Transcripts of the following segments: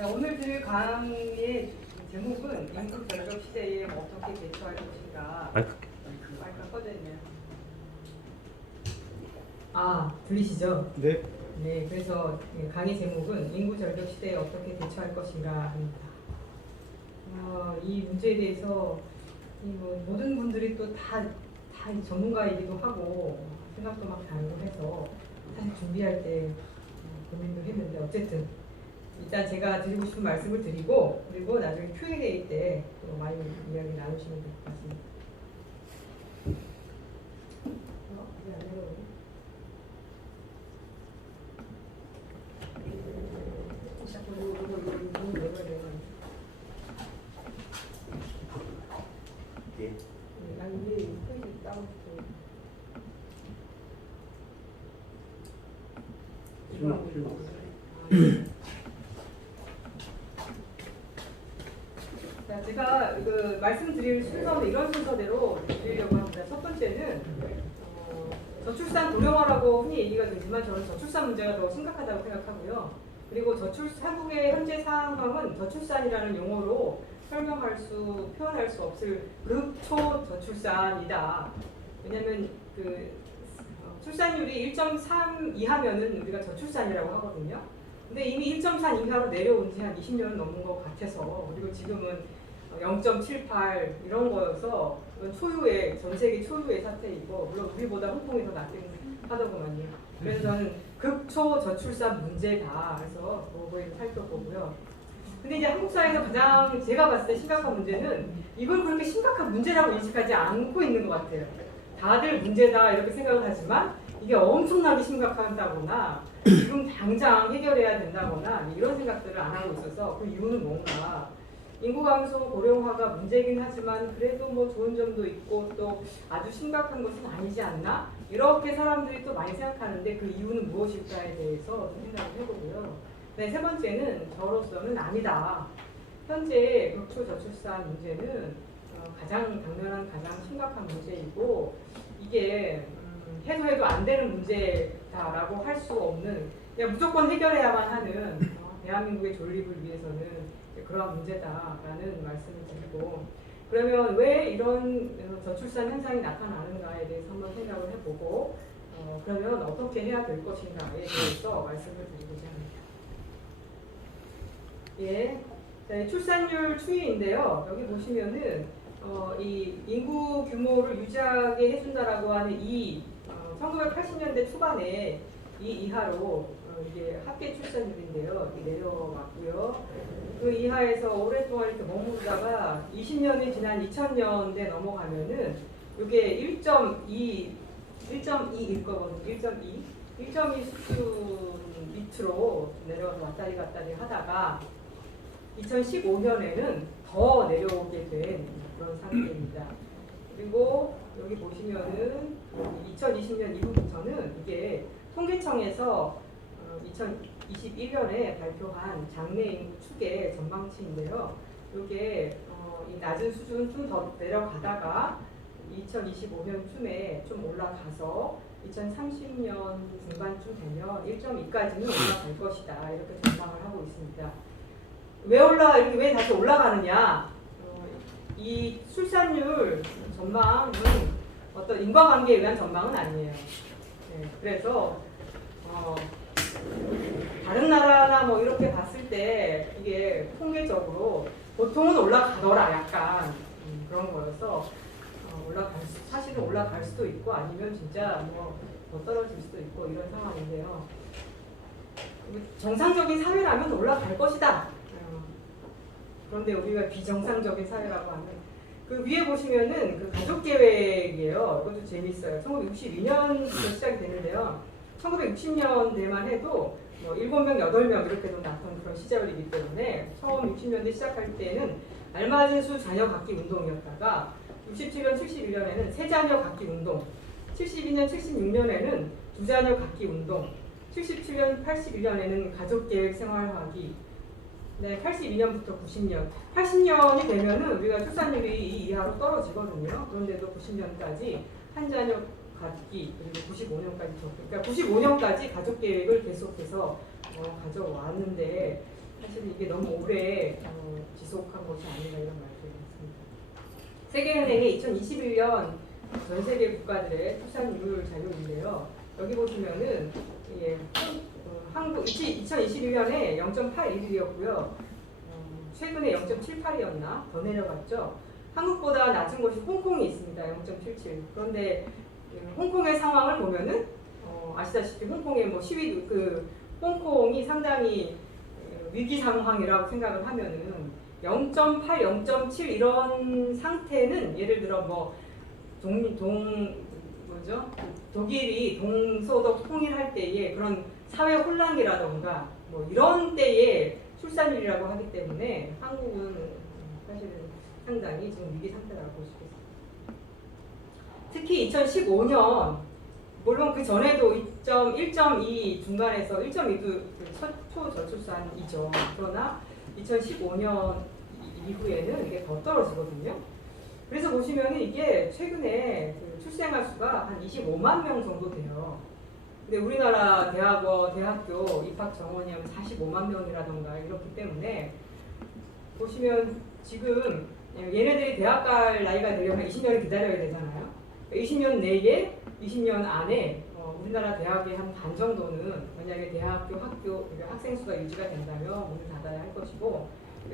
자, 오늘 드릴 강의의 제목은 인구 결격 시대에 어떻게 대처할 것인가. 마이크가 꺼져 있네요. 아, 들리시죠? 네. 네, 그래서 강의 제목은 인구 절벽 시대에 어떻게 대처할 것인가 합니다. 이 문제에 대해서 모든 분들이 또 다 전문가이기도 하고 생각도 막 다르고 해서 사실 준비할 때 고민도 했는데 어쨌든 일단 제가 드리고 싶은 말씀을 드리고 그리고 나중에 Q&A 때 또 많이 이야기 나누시면 될 것 같습니다. 이게 안 내려오네. 예. 아니 이게 페이지 따로 자, 제가 말씀드릴 순서는 이런 순서대로 드리려고 합니다. 첫 번째는 저출산 고령화라고 흔히 얘기가 되지만 저는 저출산 문제가 더 심각하다고 생각하고요. 그리고 한국의 현재 상황은 저출산이라는 용어로 표현할 수 없을 극초 저출산이다. 왜냐하면 출산율이 1.3 이하면은 우리가 저출산이라고 하거든요. 근데 이미 1.3 이하로 내려온 지 한 20년은 넘은 것 같아서 그리고 지금은 0.78 이런 거여서 전 세계 초유의 사태이고 물론 우리보다 홍콩이 더 낫긴 하더구만요. 그래서 저는 극초 저출산 문제다. 그래서 그거에 살펴보고요. 근데 이제 한국 사회에서 가장 제가 봤을 때 심각한 문제는 이걸 그렇게 심각한 문제라고 인식하지 않고 있는 것 같아요. 다들 문제다 이렇게 생각을 하지만 이게 엄청나게 심각하다거나 지금 당장 해결해야 된다거나 이런 생각들을 안 하고 있어서 그 이유는 뭔가 인구 감소 고령화가 문제긴 하지만 그래도 뭐 좋은 점도 있고 또 아주 심각한 것은 아니지 않나? 이렇게 사람들이 또 많이 생각하는데 그 이유는 무엇일까에 대해서 좀 생각을 해보고요. 네, 세 번째는 저로서는 아니다. 현재 극초 저출산 문제는 가장 당면한 가장 심각한 문제이고 이게 해도 안 되는 문제다라고 할 수 없는 그냥 무조건 해결해야만 하는 대한민국의 존립을 위해서는 그러한 문제다라는 말씀을 드리고 그러면 왜 이런 저출산 현상이 나타나는가에 대해서 한번 생각을 해보고 그러면 어떻게 해야 될 것인가에 대해서 말씀을 드리고자 합니다. 예, 자, 출산율 추이인데요. 여기 보시면은 이 인구 규모를 유지하게 해준다라고 하는 1980년대 초반에 이 이하로 이게 합계 출산율인데요. 이렇게 내려왔고요. 그 이하에서 오랫동안 이렇게 머무르다가 20년이 지난 2000년대 넘어가면은 이게 1.2일 거거든요. 1.2 수준 밑으로 내려와서 왔다리 갔다리 하다가 2015년에는 더 내려오게 된 그런 상태입니다. 그리고 여기 보시면은 2020년 이후부터는 이게 통계청에서 2021년에 발표한 장래 인구 추계 전망치인데요. 이게 이 낮은 수준은 좀 더 내려가다가 2025년쯤에 좀 올라가서 2030년 중반쯤 되면 1.2까지는 올라갈 것이다. 이렇게 전망을 하고 있습니다. 왜 다시 올라가느냐? 이 출산율 전망은 어떤 인과관계에 의한 전망은 아니에요. 네, 그래서 다른 나라나 뭐 이렇게 봤을 때 이게 통계적으로 보통은 올라가더라 약간 그런 거여서 사실은 올라갈 수도 있고 아니면 진짜 뭐 더 떨어질 수도 있고 이런 상황인데요. 정상적인 사회라면 올라갈 것이다. 그런데 우리가 비정상적인 사회라고 하는 그 위에 보시면은 그 가족 계획이에요. 이것도 재밌어요. 1962년부터 시작이 되는데요. 1960년대만 해도 뭐 7명, 8명 이렇게도 낳던 그런 시절이기 때문에 처음 60년대 시작할 때는 알맞은 수 자녀 갖기 운동이었다가 67년, 71년에는 세 자녀 갖기 운동, 72년, 76년에는 두 자녀 갖기 운동, 77년, 81년에는 가족 계획 생활하기, 네, 82년부터 90년, 80년이 되면은 우리가 출산율이 이 이하로 떨어지거든요. 그런데도 90년까지 한 자녀 갖기 그리고 95년까지 그러니까 95년까지 가족 계획을 계속해서 가져왔는데 사실 이게 너무 오래 지속한 것이 아닌가 이런 말씀을 드렸습니다. 세계은행이 2021년 전 세계 국가들의 출산율 자료인데요. 여기 보시면은 예, 한국 2021년에 0.81이었고요. 최근에 0.78이었나 더 내려갔죠. 한국보다 낮은 곳이 홍콩이 있습니다. 0.77. 그런데 홍콩의 상황을 보면은 아시다시피 홍콩의 뭐 시위 홍콩이 상당히 위기 상황이라고 생각을 하면은 0.8, 0.7 이런 상태는 예를 들어 뭐 독일이 동서독 통일할 때에 그런 사회 혼란이라던가 뭐 이런 때에 출산율이라고 하기 때문에 한국은 사실은 상당히 지금 위기 상태라고 볼 수 있습니다. 특히 2015년 물론 그 전에도 1.2 중간에서 1.2도 초저출산이죠. 그러나 2015년 이후에는 이게 더 떨어지거든요. 그래서 보시면 이게 최근에 그 출생아 수가 한 25만 명 정도 돼요. 근데 우리나라 대학교 입학 정원이 한 45만 명이라던가 이렇기 때문에 보시면 지금 얘네들이 대학 갈 나이가 되려면 20년을 기다려야 되잖아요. 20년 내에 20년 안에 우리나라 대학의 한 반 정도는 만약에 대학교 학생 수가 유지가 된다면 문을 닫아야 할 것이고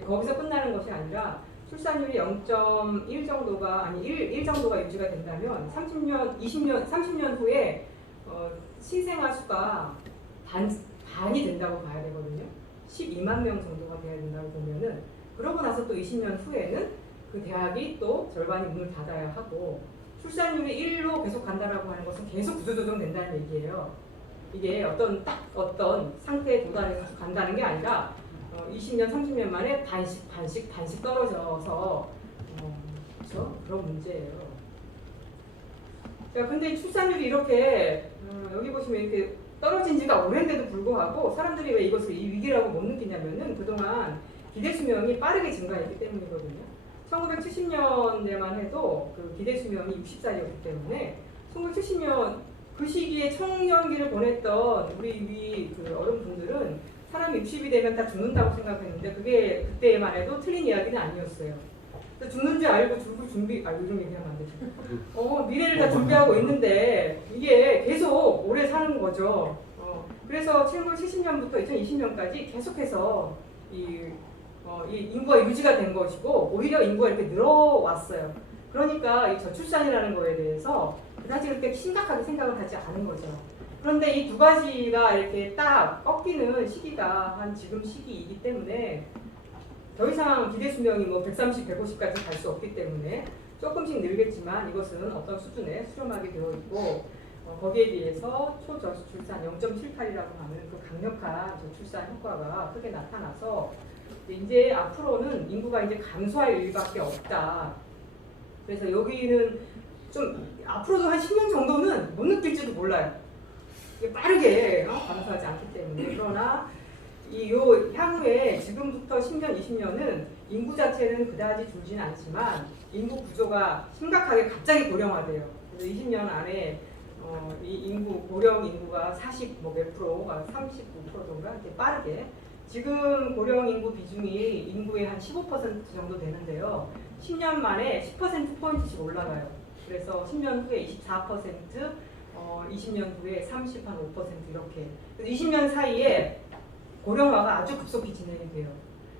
거기서 끝나는 것이 아니라 출산율이 0.1 정도가 1 정도가 유지가 된다면 30년 후에 신생아 수가 반이 된다고 봐야 되거든요. 12만 명 정도가 돼야 된다고 보면은 그러고 나서 또 20년 후에는 그 대학이 또 절반이 문을 닫아야 하고 출산율이 1로 계속 간다라고 하는 것은 계속 구조조정 된다는 얘기예요. 이게 어떤 상태에 도달해서 간다는 게 아니라 20년, 30년 만에 반씩 떨어져서 그렇죠? 그런 문제예요. 자, 근데 출산율이 이렇게 여기 보시면 이렇게 떨어진 지가 오랜데도 불구하고 사람들이 왜 이것을 이 위기라고 못 느끼냐면은 그동안 기대 수명이 빠르게 증가했기 때문이거든요. 1970년대만 해도 그 기대 수명이 60살이었기 때문에 1970년 그 시기에 청년기를 보냈던 우리 그 어른분들은 사람이 60이 되면 다 죽는다고 생각했는데 그게 그때만 해도 틀린 이야기는 아니었어요. 죽는 줄 알고 죽을 준비, 이런 얘기하면 안 되죠. 미래를 다 준비하고 있는데 이게 계속 오래 사는 거죠. 그래서 1970년부터 2020년까지 계속해서 이 인구가 유지가 된 것이고 오히려 인구가 이렇게 늘어왔어요. 그러니까 이 저출산이라는 거에 대해서 그다지 그렇게 심각하게 생각을 하지 않은 거죠. 그런데 이 두 가지가 이렇게 딱 꺾이는 시기가 한 지금 시기이기 때문에 더 이상 기대 수명이 뭐 130, 150까지 갈 수 없기 때문에 조금씩 늘겠지만 이것은 어떤 수준에 수렴하게 되어 있고 거기에 비해서 초저출산 0.78이라고 하는 그 강력한 저출산 효과가 크게 나타나서 이제 앞으로는 인구가 이제 감소할 일밖에 없다. 그래서 여기는 좀 앞으로도 한 10년 정도는 못 느낄지도 몰라요. 이게 빠르게 감소하지 않기 때문에. 그러나 요 향후에 지금부터 10년, 20년은 인구 자체는 그다지 줄지는 않지만 인구 구조가 심각하게 갑자기 고령화돼요. 그래서 20년 안에 이 고령 인구가 40 몇 프로가 39%인가 이렇게 빠르게 지금 고령 인구 비중이 인구의 한 15% 정도 되는데요. 10년 만에 10%포인트씩 올라가요. 그래서 10년 후에 24%, 20년 후에 30, 한 5% 이렇게. 그래서 20년 사이에 고령화가 아주 급속히 진행이 돼요.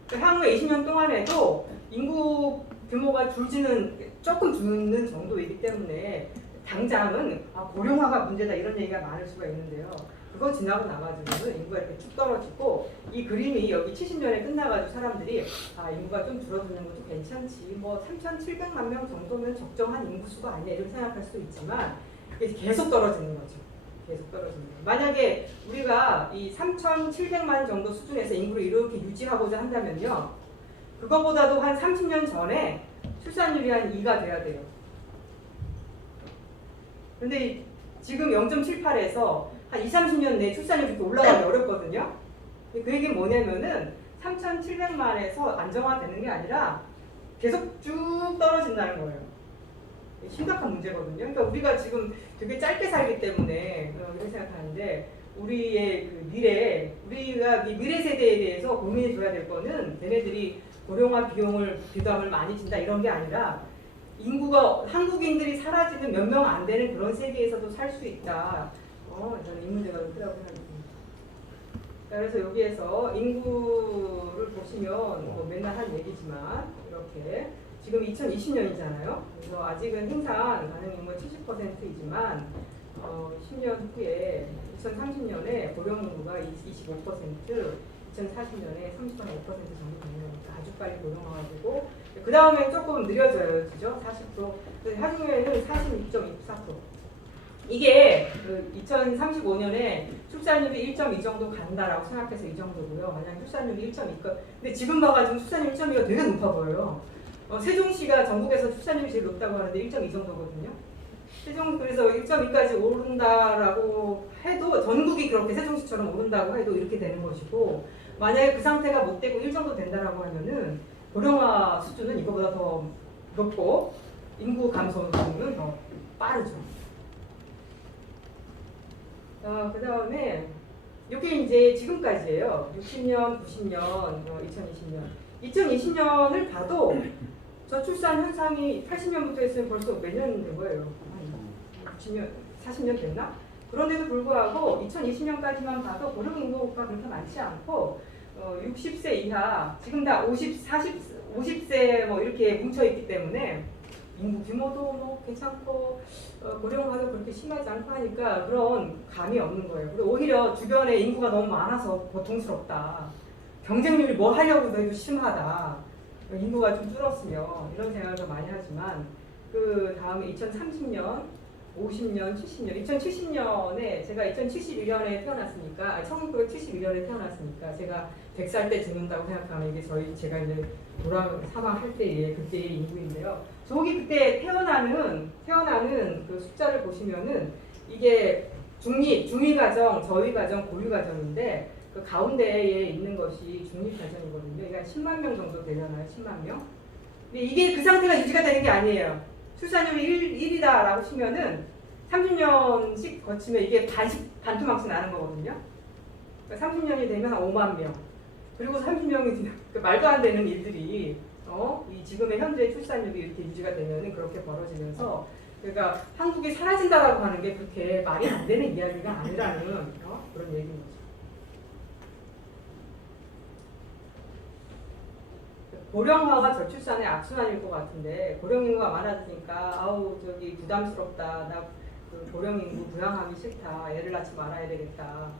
그러니까 향후에 20년 동안에도 인구 규모가 조금 줄는 정도이기 때문에 당장은 고령화가 문제다 이런 얘기가 많을 수가 있는데요. 그거 지나고 나가지고는 인구가 이렇게 쭉 떨어지고 이 그림이 여기 70년에 끝나가지고 사람들이 인구가 좀 줄어드는 것도 괜찮지 뭐 3,700만 명 정도면 적정한 인구수가 아니야 이렇게 생각할 수 있지만 계속 떨어지는 거죠. 계속 떨어지는 거예요. 만약에 우리가 이 3,700만 정도 수준에서 인구를 이렇게 유지하고자 한다면요. 그거보다도 한 30년 전에 출산율이 한 2가 돼야 돼요. 근데 지금 0.78에서 한 20, 30년 내에 출산율이 이렇게 올라가기 어렵거든요. 그 얘기는 뭐냐면은 3,700만에서 안정화되는 게 아니라 계속 쭉 떨어진다는 거예요. 심각한 문제거든요. 그러니까 우리가 지금 되게 짧게 살기 때문에 이렇게 생각하는데 우리의 그 미래, 우리가 이 미래 세대에 대해서 고민해 줘야 될 거는 걔네들이 고령화 비용을 부담을 많이 진다 이런 게 아니라 인구가 한국인들이 사라지는 몇 명 안 되는 그런 세계에서도 살 수 있다. 저는 이 문제가 크다고 생각합니다. 그래서 여기에서 인구를 보시면 뭐 맨날 한 얘기지만 이렇게 지금 2020년이잖아요. 그래서 아직은 생산 가능 인구가 70%이지만 10년 후에 2030년에 고령 인구가 25%, 2040년에 35% 정도 되는 아주 빨리 고령화가지고 그 다음에 조금 느려져요, 그죠? 40%. 하중에는 46.24%. 이게 그 2035년에 출산율이 1.2 정도 간다라고 생각해서 이 정도고요. 만약 출산율이 1.2, 근데 지금 봐가지고 출산율 1.2가 되게 높아 보여요. 세종시가 전국에서 출산율이 제일 높다고 하는데 1.2 정도거든요. 그래서 1.2까지 오른다라고 해도 전국이 그렇게 세종시처럼 오른다고 해도 이렇게 되는 것이고 만약에 그 상태가 못 되고 1 정도 된다라고 하면은 고령화 수준은 이거보다 더 높고 인구 감소는 더 빠르죠. 그 다음에 이게 이제 지금까지예요. 60년, 90년, 2020년. 2020년을 봐도 저출산 현상이 80년부터 했으면 벌써 몇 년 된 거예요. 60년, 40년 됐나? 그런데도 불구하고 2020년까지만 봐도 고령 인구가 그렇게 많지 않고 60세 이하, 지금 다 50세 뭐 이렇게 뭉쳐있기 때문에 인구 규모도 뭐 괜찮고 고령화도 그렇게 심하지 않고 하니까 그런 감이 없는 거예요. 그리고 오히려 주변에 인구가 너무 많아서 고통스럽다. 경쟁률이 뭐 하려고 해도 심하다. 인구가 좀 줄었으면 이런 생각을 더 많이 하지만 그 다음에 2030년, 50년, 70년, 2070년에 제가 2071년에 태어났으니까 1971년에 태어났으니까 제가 100살 때 죽는다고 생각하면 이게 제가 이제 사망할 때의 그때의 인구인데요. 저기 그때 태어나는 그 숫자를 보시면은 이게 중위가정, 저위가정, 고위가정인데 그 가운데에 있는 것이 중위가정이거든요. 그러니까 10만 명 정도 되잖아요. 10만 명. 근데 이게 그 상태가 유지가 되는 게 아니에요. 출산율이 1이다라고 치면은 30년씩 거치면 이게 반토막씩 나는 거거든요. 그러니까 30년이 되면 한 5만 명. 그리고 30명이 말도 안 되는 일들이 이 지금의 현재 출산율이 이렇게 유지가 되면은 그렇게 벌어지면서 그러니까 한국이 사라진다라고 하는 게 그렇게 말이 안 되는 이야기가 아니라는 그런 얘기인 거죠. 고령화가 저출산의 악순환일 것 같은데 고령 인구가 많아지니까 부담스럽다. 나 그 고령 인구 부양하기 싫다. 애를 낳지 말아야 되겠다.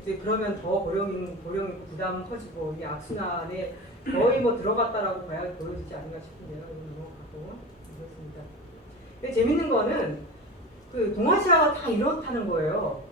이제 그러면 더 고령 인구 부담 커지고 이게 악순환에 거의 뭐 들어갔다라고 봐야 보여지지 않는가 싶은데요. 넘어가고 그렇습니다. 근데 재밌는 거는 그 동아시아가 다 이렇다는 거예요.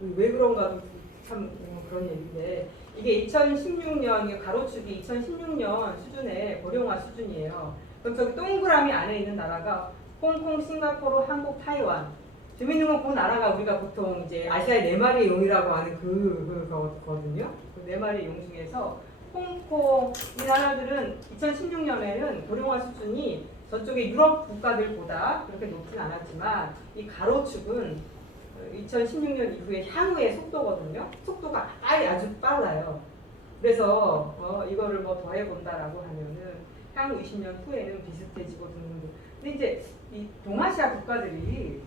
왜 그런가도 참 그런 얘기인데 이게 2016년 가로축이 2016년 수준의 고령화 수준이에요. 그럼 저기 동그라미 안에 있는 나라가 홍콩, 싱가포르, 한국, 타이완. 재밌는 건 그 나라가 우리가 보통 이제 아시아의 네 마리의 용이라고 하는 그거거든요. 그 네 마리의 용 중에서 홍콩 이 나라들은 2016년에는 고령화 수준이 저쪽의 유럽 국가들보다 그렇게 높진 않았지만 이 가로축은 2016년 이후에 향후의 속도거든요. 속도가 아주 빨라요. 그래서 이거를 뭐 더해본다라고 하면은 향후 20년 후에는 비슷해지고 등등. 근데 이제 이 동아시아 국가들이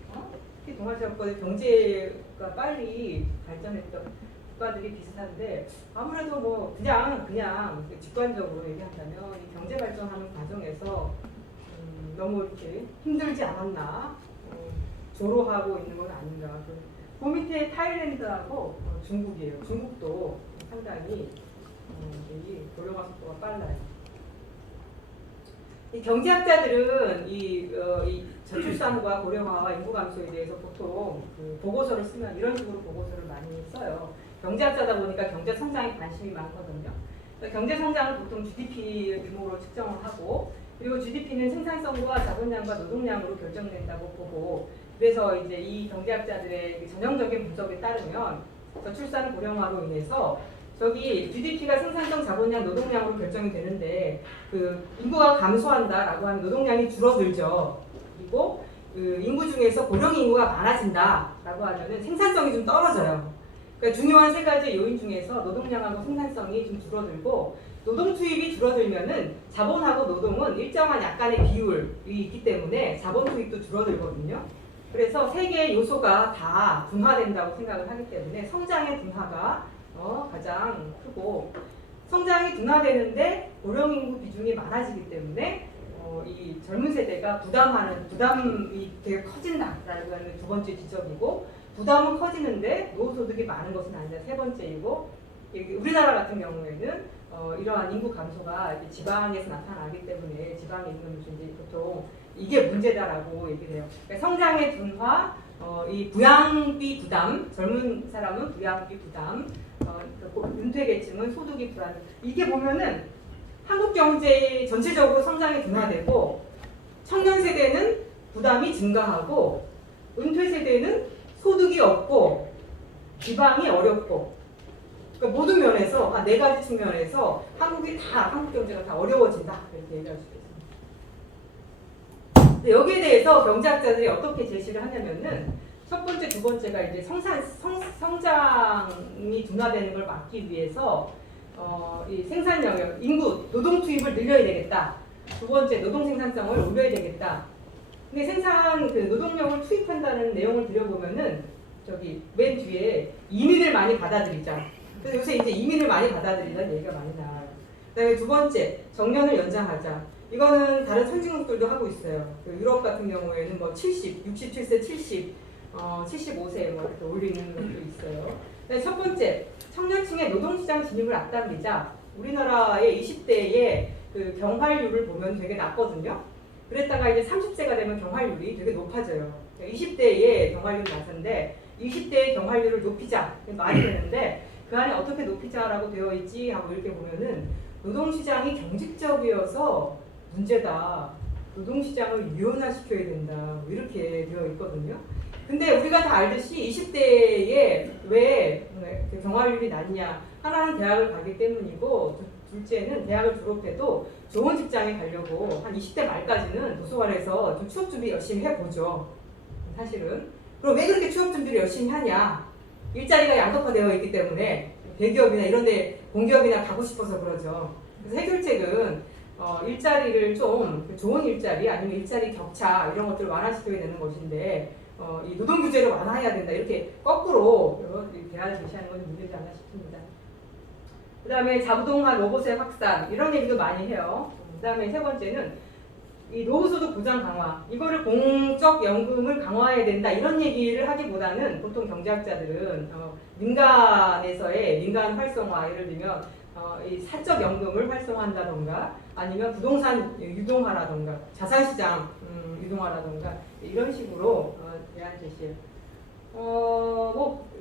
특히 동아시아 국가들 경제가 빨리 발전했던 국가들이 비슷한데 아무래도 뭐 그냥 직관적으로 얘기한다면 이 경제 발전하는 과정에서 너무 이렇게 힘들지 않았나 조로하고 있는 건 아닌가. 그 밑에 타일랜드하고 중국이에요. 중국도 상당히 이 고령화 속도가 빨라요. 이 경제학자들은 이 저출산과 고령화와 인구 감소에 대해서 보통 그 보고서를 쓰면 이런 식으로 보고서를 많이 써요. 경제학자다 보니까 경제 성장에 관심이 많거든요. 그러니까 경제 성장은 보통 GDP 규모로 측정을 하고 그리고 GDP는 생산성과 자본량과 노동량으로 결정된다고 보고 그래서 이제 이 경제학자들의 전형적인 분석에 따르면 저출산 고령화로 인해서 저기 GDP가 생산성, 자본량, 노동량으로 결정이 되는데 그 인구가 감소한다라고 하면 노동량이 줄어들죠. 그리고 그 인구 중에서 고령 인구가 많아진다라고 하면은 생산성이 좀 떨어져요. 그러니까 중요한 세 가지 요인 중에서 노동량하고 생산성이 좀 줄어들고 노동 투입이 줄어들면은 자본하고 노동은 일정한 약간의 비율이 있기 때문에 자본 투입도 줄어들거든요. 그래서 세 개의 요소가 다 둔화된다고 생각을 하기 때문에 성장의 둔화가 가장 크고 성장이 둔화되는데 고령 인구 비중이 많아지기 때문에 이 젊은 세대가 부담이 되게 커진다라는 게 두 번째 지적이고 부담은 커지는데 노후소득이 많은 것은 아니다 세 번째이고 우리나라 같은 경우에는 이러한 인구 감소가 지방에서 나타나기 때문에 지방에 있는 분들이 보통 이게 문제다라고 얘기를 해요. 그러니까 성장의 둔화, 이 부양비 부담, 젊은 사람은 부양비 부담, 은퇴계층은 소득이 불안. 이게 보면은 한국 경제 전체적으로 성장이 둔화되고 청년 세대는 부담이 증가하고 은퇴 세대는 소득이 없고 지방이 어렵고 그러니까 모든 면에서 한 네 가지 측면에서 한국 경제가 다 어려워진다 이렇게 얘기할 수 있습니다. 여기에 대해서 경제학자들이 어떻게 제시를 하냐면은 첫 번째, 두 번째가 이제 성장이 둔화되는 걸 막기 위해서 이 생산 영역, 인구, 노동 투입을 늘려야 되겠다. 두 번째, 노동 생산성을 올려야 되겠다. 근데 노동력을 투입한다는 내용을 들여보면은 저기 맨 뒤에 이민을 많이 받아들이자. 그래서 요새 이제 이민을 많이 받아들이자는 얘기가 많이 나와요. 그다음에 두 번째, 정년을 연장하자. 이거는 다른 선진국들도 하고 있어요. 유럽 같은 경우에는 뭐 67세 70, 75세 뭐 이렇게 올리는 것도 있어요. 첫 번째, 청년층의 노동시장 진입을 앞당기자. 우리나라의 20대의 그 경활률을 보면 되게 낮거든요. 그랬다가 이제 30세가 되면 경활률이 되게 높아져요. 20대의 경활률이 낮은데 20대의 경활률을 높이자 말이 되는데 그 안에 어떻게 높이자라고 되어 있지 하고 이렇게 보면은 노동시장이 경직적이어서 문제다. 노동시장을 유연화시켜야 된다. 이렇게 되어 있거든요. 근데 우리가 다 알듯이 20대에 왜 경활률이 낮냐. 하나는 대학을 가기 때문이고 둘째는 대학을 졸업해도 좋은 직장에 가려고 한 20대 말까지는 도서관에서 좀 취업 준비 열심히 해보죠. 사실은. 그럼 왜 그렇게 취업 준비를 열심히 하냐. 일자리가 양극화되어 있기 때문에 대기업이나 이런 데 공기업이나 가고 싶어서 그러죠. 그래서 해결책은 일자리를 좀 좋은 일자리 아니면 일자리 격차 이런 것들을 완화시켜야 되는 것인데 이 노동 규제를 완화해야 된다. 이렇게 거꾸로 대안을 제시하는 것은 문제지 않나 싶습니다. 그 다음에 자부동화 로봇의 확산 이런 얘기도 많이 해요. 그 다음에 세 번째는 이 노후소득 보장 강화 이거를 공적 연금을 강화해야 된다 이런 얘기를 하기보다는 보통 경제학자들은 민간에서의 민간 활성화 예를 들면 이 사적 연금을 활성화한다던가 아니면 부동산 유동화라던가 자산시장 유동화라던가 이런 식으로 대안 제시해요.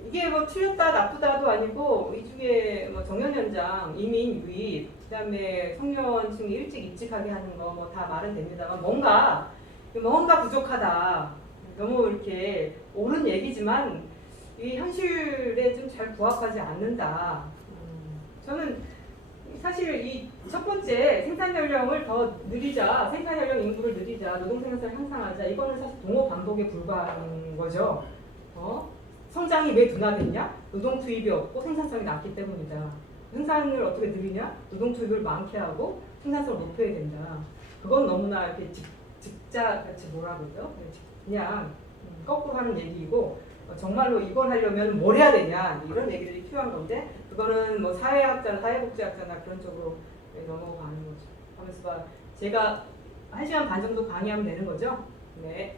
이게 뭐 틀렸다 나쁘다도 아니고 이 중에 뭐 정년 연장, 이민 유입, 그다음에 청년층이 일찍 입직하게 하는 거 뭐 다 말은 됩니다만 뭔가 부족하다. 너무 이렇게 옳은 얘기지만 이 현실에 좀 잘 부합하지 않는다. 저는 사실 이 첫 번째 생산 연령을 더 늘리자, 생산 연령 인구를 늘리자, 노동 생산성을 향상하자 이거는 사실 동호 반복에 불과한 거죠. 성장이 왜 둔화됐냐? 노동 투입이 없고 생산성이 낮기 때문이다. 생산을 어떻게 늘리냐? 노동 투입을 많게 하고 생산성을 높여야 된다. 그건 너무나 이렇게 직자같이 뭐라 그러죠? 그냥 거꾸로 하는 얘기이고 정말로 이걸 하려면 뭘 해야 되냐 이런 얘기들이 필요한 건데 그거는 뭐 사회학자나 사회복지학자나 그런 쪽으로 넘어가는 거죠. 하면서 제가 1시간 반 정도 강의하면 되는 거죠? 네.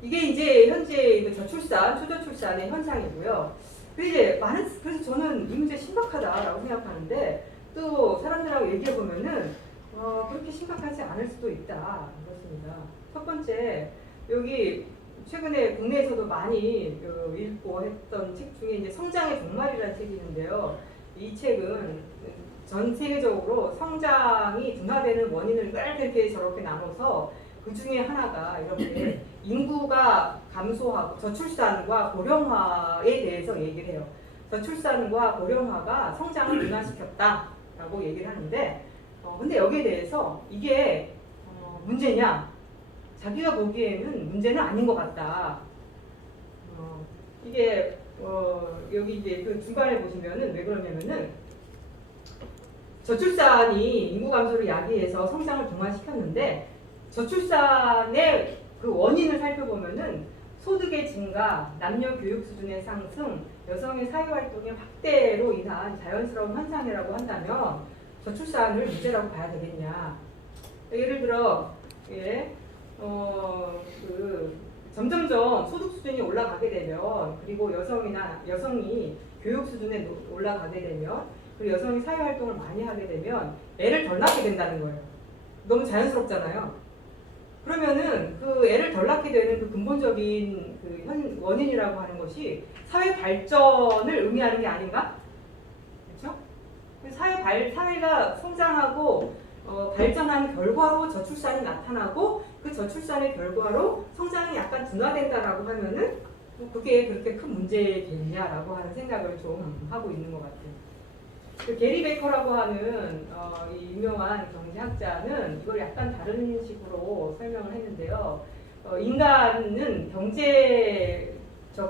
이게 이제 현재 저출산, 초저출산의 현상이고요. 그래서 저는 이 문제 심각하다라고 생각하는데 또 사람들하고 얘기해 보면은 그렇게 심각하지 않을 수도 있다. 그렇습니다. 첫 번째 여기 최근에 국내에서도 많이 읽고 했던 책 중에 이제 성장의 종말이라는 책이 있는데요. 이 책은 전 세계적으로 성장이 둔화되는 원인을 이렇게 저렇게 나눠서 그 중에 하나가 이렇게 인구가 감소하고 저출산과 고령화에 대해서 얘기를 해요. 저출산과 고령화가 성장을 둔화시켰다라고 얘기를 하는데 근데 여기에 대해서 이게 문제냐? 자기가 보기에는 문제는 아닌 것 같다. 이게 여기 이제 그 중간에 보시면은 왜 그러냐면은 저출산이 인구 감소를 야기해서 성장을 둔화시켰는데 저출산의 그 원인을 살펴보면은 소득의 증가, 남녀 교육 수준의 상승, 여성의 사회활동의 확대로 인한 자연스러운 현상이라고 한다면 저출산을 문제라고 봐야 되겠냐. 예를 들어, 점점점 소득 수준이 올라가게 되면, 그리고 여성이 교육 수준에 올라가게 되면, 그리고 여성이 사회활동을 많이 하게 되면 애를 덜 낳게 된다는 거예요. 너무 자연스럽잖아요. 그러면은 그 애를 덜 낳게 되는 그 근본적인 그 원인이라고 하는 것이 사회 발전을 의미하는 게 아닌가? 그렇죠? 사회가 성장하고 발전한 결과로 저출산이 나타나고 그 저출산의 결과로 성장이 약간 둔화된다라고 하면은 그게 그렇게 큰 문제겠냐라고 하는 생각을 좀 하고 있는 것 같아요. 그 게리 베커라고 하는 이 유명한 경제학자는 이걸 약간 다른 식으로 설명을 했는데요. 인간은 경제적인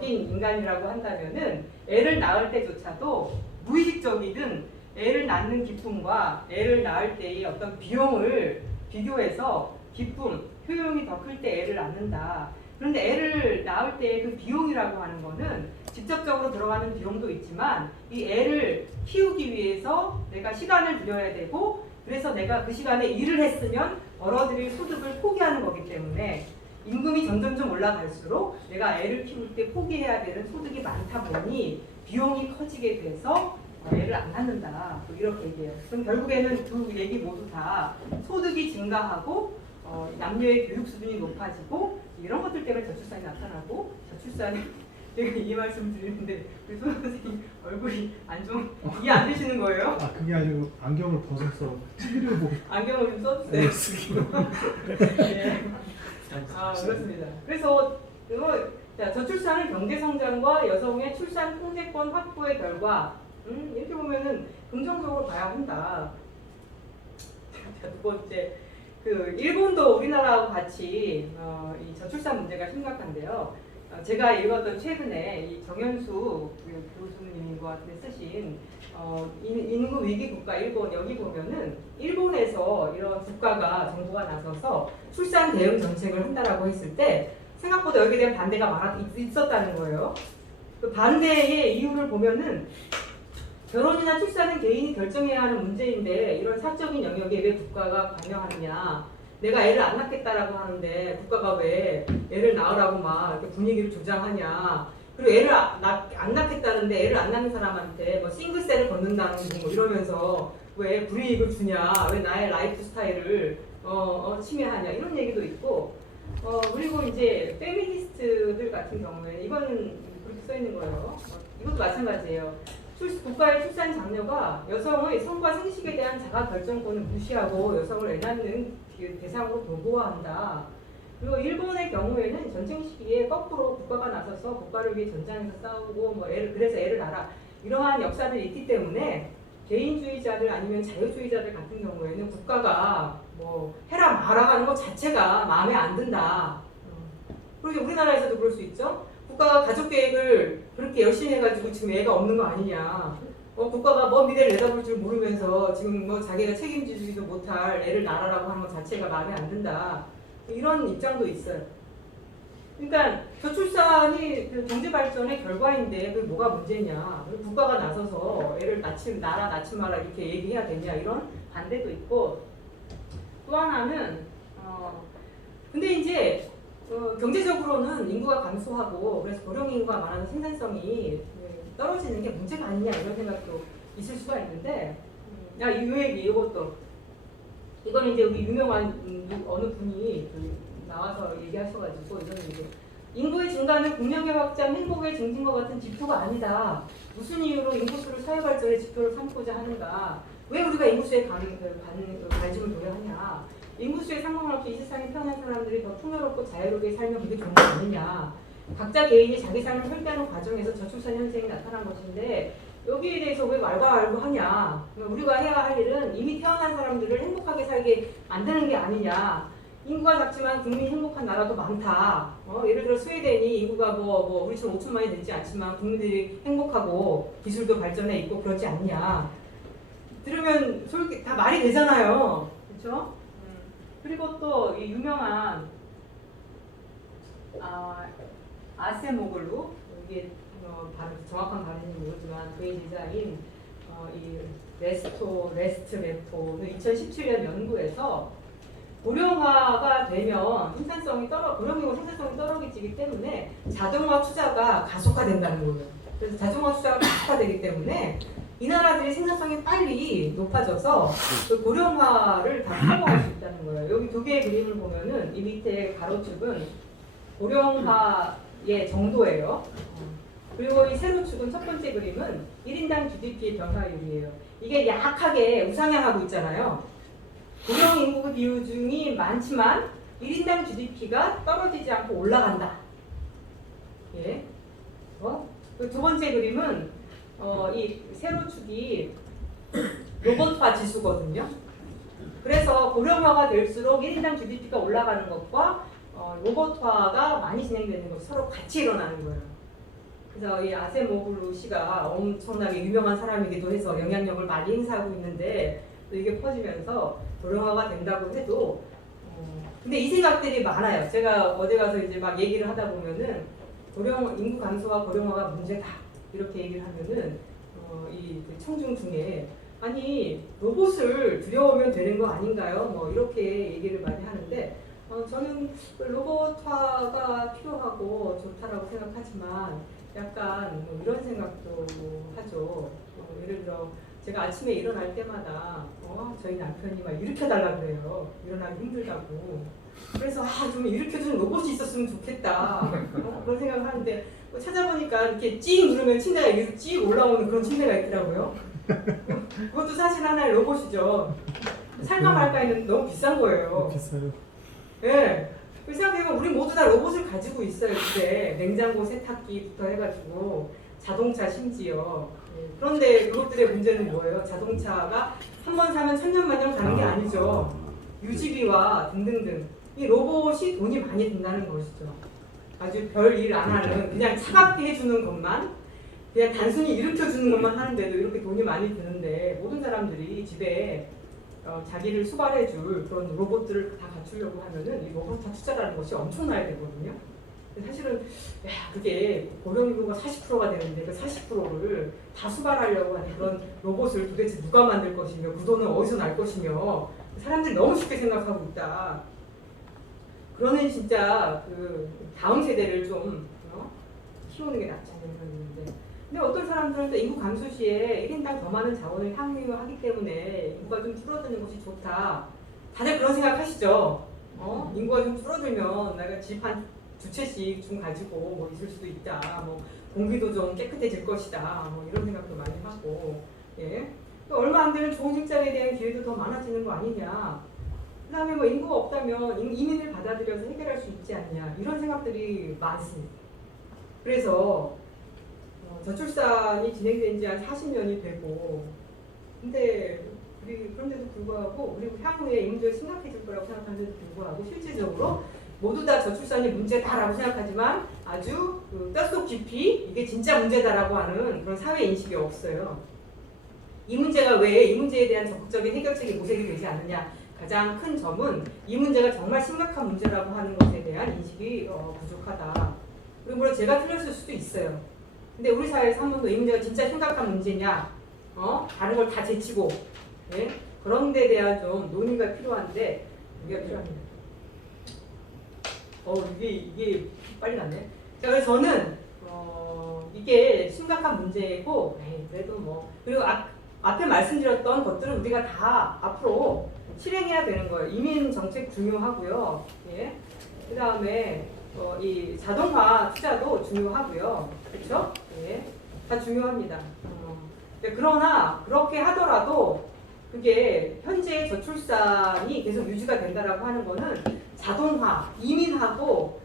인간이라고 한다면은 애를 낳을 때조차도 무의식적이든 애를 낳는 기쁨과 애를 낳을 때의 어떤 비용을 비교해서 기쁨, 효용이 더 클 때 애를 낳는다. 그런데 애를 낳을 때의 그 비용이라고 하는 거는 직접적으로 들어가는 비용도 있지만 이 애를 키우기 위해서 내가 시간을 들여야 되고 그래서 내가 그 시간에 일을 했으면 벌어들일 소득을 포기하는 거기 때문에 임금이 점점점 올라갈수록 내가 애를 키울 때 포기해야 되는 소득이 많다 보니 비용이 커지게 돼서 애를 안 낳는다. 이렇게 얘기해요. 그럼 결국에는 두 얘기 모두 다 소득이 증가하고 남녀의 교육 수준이 높아지고 이런 것들 때문에 저출산이 나타나고 저출산이 제가 이 말씀 드리는데 우리 손 선생님 얼굴이 이해 안 되시는 거예요? 아 그게 아니고 안경을 벗어서 TV를 보고 안경을 좀 써주세요. 네. 그렇습니다. 그래서 저출산은 경제 성장과 여성의 출산 통제권 확보의 결과 이렇게 보면은 긍정적으로 봐야 한다. 두 번째, 일본도 우리나라와 같이 이 저출산 문제가 심각한데요. 제가 읽었던 최근에 이 정현수 교수님인 것 같은데 쓰신 인구 위기 국가 일본, 여기 보면은 일본에서 이런 정부가 나서서 출산 대응 정책을 한다라고 했을 때 생각보다 여기에 대한 반대가 있었다는 거예요. 그 반대의 이유를 보면은 결혼이나 출산은 개인이 결정해야 하는 문제인데 이런 사적인 영역에 왜 국가가 관여하느냐. 내가 애를 안 낳겠다라고 하는데 국가가 왜 애를 낳으라고 막 이렇게 분위기를 조장하냐. 그리고 애를 안 낳겠다는데 애를 안 낳는 사람한테 뭐 싱글세를 걷는다는 뭐 이러면서 왜 불이익을 주냐. 왜 나의 라이프 스타일을 침해하냐. 이런 얘기도 있고 그리고 이제 페미니스트들 같은 경우에 이거는 그렇게 써 있는 거예요. 이것도 마찬가지예요. 국가의 출산 장려가 여성의 성과 생식에 대한 자가 결정권을 무시하고 여성을 애 낳는 대상으로 도구화한다. 그리고 일본의 경우에는 전쟁 시기에 거꾸로 국가가 나서서 국가를 위해 전장에서 싸우고 그래서 애를 낳아 이러한 역사들이 있기 때문에 개인주의자들 아니면 자유주의자들 같은 경우에는 국가가 해라 마라 하는 것 자체가 마음에 안 든다. 그리고 우리나라에서도 그럴 수 있죠. 국가가 가족 계획을 그렇게 열심히 해가지고 지금 애가 없는 거 아니냐. 국가가 미래를 내다볼 줄 모르면서 지금 자기가 책임지지도 못할 애를 낳으라고 하는 것 자체가 마음에 안 든다. 이런 입장도 있어요. 그러니까 저출산이 경제 발전의 결과인데 그게 뭐가 문제냐. 국가가 나서서 애를 낳지 마라 이렇게 얘기해야 되냐. 이런 반대도 있고 또 하나는 근데 이제 경제적으로는 인구가 감소하고 그래서 고령 인구가 많아서 생산성이 떨어지는 게 문제가 아니냐 이런 생각도 있을 수가 있는데 이 얘기 이것도 이거는 이제 우리 유명한 어느 분이 나와서 얘기하셔가지고 이런 얘기 인구의 증가는 국력의 확장, 행복의 증진과 같은 지표가 아니다. 무슨 이유로 인구수를 사회발전의 지표로 삼고자 하는가? 왜 우리가 인구수에 관심을 둬야 하냐? 인구수에 상관없이 이 세상에 태어난 사람들이 더 풍요롭고 자유롭게 살면 그게 좋은 거 아니냐. 각자 개인이 자기 삶을 설계하는 과정에서 저출산 현상이 나타난 것인데 여기에 대해서 왜 왈가왈부 하냐. 우리가 해야 할 일은 이미 태어난 사람들을 행복하게 살게 만드는 게 아니냐. 인구가 작지만 국민이 행복한 나라도 많다. 예를 들어 스웨덴이 인구가 뭐 우리처럼 5천만이 되지 않지만 국민들이 행복하고 기술도 발전해 있고 그러지 않냐. 들으면 솔직히 다 말이 되잖아요. 그렇죠? 그리고 또 이 유명한 아세모글루, 이게 정확한 발음인지 모르지만 그의 제자인 이 레스트 레포는 2017년 연구에서 고령화가 되면 고령이고 생산성이 떨어지기 때문에 자동화 투자가 가속화된다는 거예요. 그래서 자동화 투자가 가속화되기 때문에 이 나라들의 생산성이 빨리 높아져서 그 고령화를 다 커버할 수 있다는 거예요. 여기 두 개의 그림을 보면은 이 밑에 가로축은 고령화의 정도예요. 그리고 이 세로축은 첫 번째 그림은 1인당 GDP의 변화율이에요. 이게 약하게 우상향하고 있잖아요. 고령 인구 비중이 많지만 1인당 GDP가 떨어지지 않고 올라간다. 예. 그 두 번째 그림은 이 세로축이 로봇화 지수거든요. 그래서 고령화가 될수록 1인당 GDP가 올라가는 것과 로봇화가 많이 진행되는 것이 서로 같이 일어나는 거예요. 그래서 이 아세모글루 씨가 엄청나게 유명한 사람이기도 해서 영향력을 많이 행사하고 있는데 또 이게 퍼지면서 고령화가 된다고 해도 근데 이 생각들이 많아요. 제가 어디 가서 이제 막 얘기를 하다 보면은 인구 감소와 고령화가 문제다 이렇게 얘기를 하면은 이 청중 중에 아니 로봇을 들여오면 되는 거 아닌가요? 뭐 이렇게 얘기를 많이 하는데 저는 로봇화가 필요하고 좋다라고 생각하지만 약간 뭐 이런 생각도 하죠. 예를 들어 제가 아침에 일어날 때마다 저희 남편이 막 일으켜달라 그래요. 일어나기 힘들다고. 그래서 좀 일으켜주는 로봇이 있었으면 좋겠다. 그런 생각을 하는데 찾아보니까 이렇게 찡 누르면 침대가 여기서 찡 올라오는 그런 침대가 있더라고요. 그것도 사실 하나의 로봇이죠. 살까 말까에는 너무 비싼 거예요. 비싸요. 네. 그 생각해보면 우리 모두 다 로봇을 가지고 있어요. 이제 냉장고 세탁기부터 해가지고 자동차 심지어. 그런데 그것들의 문제는 뭐예요? 자동차가 한 번 사면 3년 마냥 가는 게 아니죠. 유지비와 등등등. 이 로봇이 돈이 많이 든다는 것이죠. 아주 별 일 안 하는 그냥 차갑게 해주는 것만 그냥 단순히 일으켜주는 것만 하는데도 이렇게 돈이 많이 드는데 모든 사람들이 집에 자기를 수발해줄 그런 로봇들을 다 갖추려고 하면은 이 로봇화 투자라는 것이 엄청나야 되거든요. 사실은 그게 고령 인구가 40%가 되는데 그 40%를 다 수발하려고 하는 그런 로봇을 도대체 누가 만들 것이며 그 돈은 어디서 날 것이며 사람들이 너무 쉽게 생각하고 있다. 그러면 진짜 그 다음 세대를 좀 키우는 게 낫지 않는 그런 있는데 근데 어떤 사람들은 또 인구 감소 시에 1인당 더 많은 자원을 향유하기 때문에 인구가 좀 줄어드는 것이 좋다. 다들 그런 생각 하시죠? 인구가 좀 줄어들면 내가 집 한 두 채씩 좀 가지고 뭐 있을 수도 있다. 뭐 공기도 좀 깨끗해질 것이다. 뭐 이런 생각도 많이 하고, 예. 또 얼마 안 되면 좋은 일자리에 대한 기회도 더 많아지는 거 아니냐. 그다음에 뭐 인구가 없다면 이민을 받아들여서 해결할 수 있지 않냐. 이런 생각들이 많습니다. 그래서 저출산이 진행된 지 한 40년이 되고, 근데 그런데도 불구하고 그리고 향후에 이 문제가 심각해질 거라고 생각하는데도 불구하고 실질적으로 모두 다 저출산이 문제다라고 생각하지만 아주 뼛속 깊이 이게 진짜 문제다라고 하는 그런 사회 인식이 없어요. 이 문제가 왜 이 문제에 대한 적극적인 해결책이 모색이 되지 않느냐. 가장 큰 점은 이 문제가 정말 심각한 문제라고 하는 것에 대한 인식이 부족하다. 그리고 물론 제가 틀렸을 수도 있어요. 근데 우리 사회에서 한 번도 이 문제가 진짜 심각한 문제냐, 다른 걸 다 제치고, 예? 그런 데 대한 좀 논의가 필요한데, 이게 필요합니다. 이게 빨리 갔네. 자, 그래서 저는, 이게 심각한 문제고, 그래도 뭐, 그리고 앞에 말씀드렸던 것들은 우리가 다 앞으로 실행해야 되는 거예요. 이민 정책 중요하고요. 예? 그 다음에, 이 자동화 투자도 중요하고요. 그렇죠? 예, 다 중요합니다. 그러나 그렇게 하더라도 그게 현재 저출산이 계속 유지가 된다라고 하는 거는 자동화, 이민하고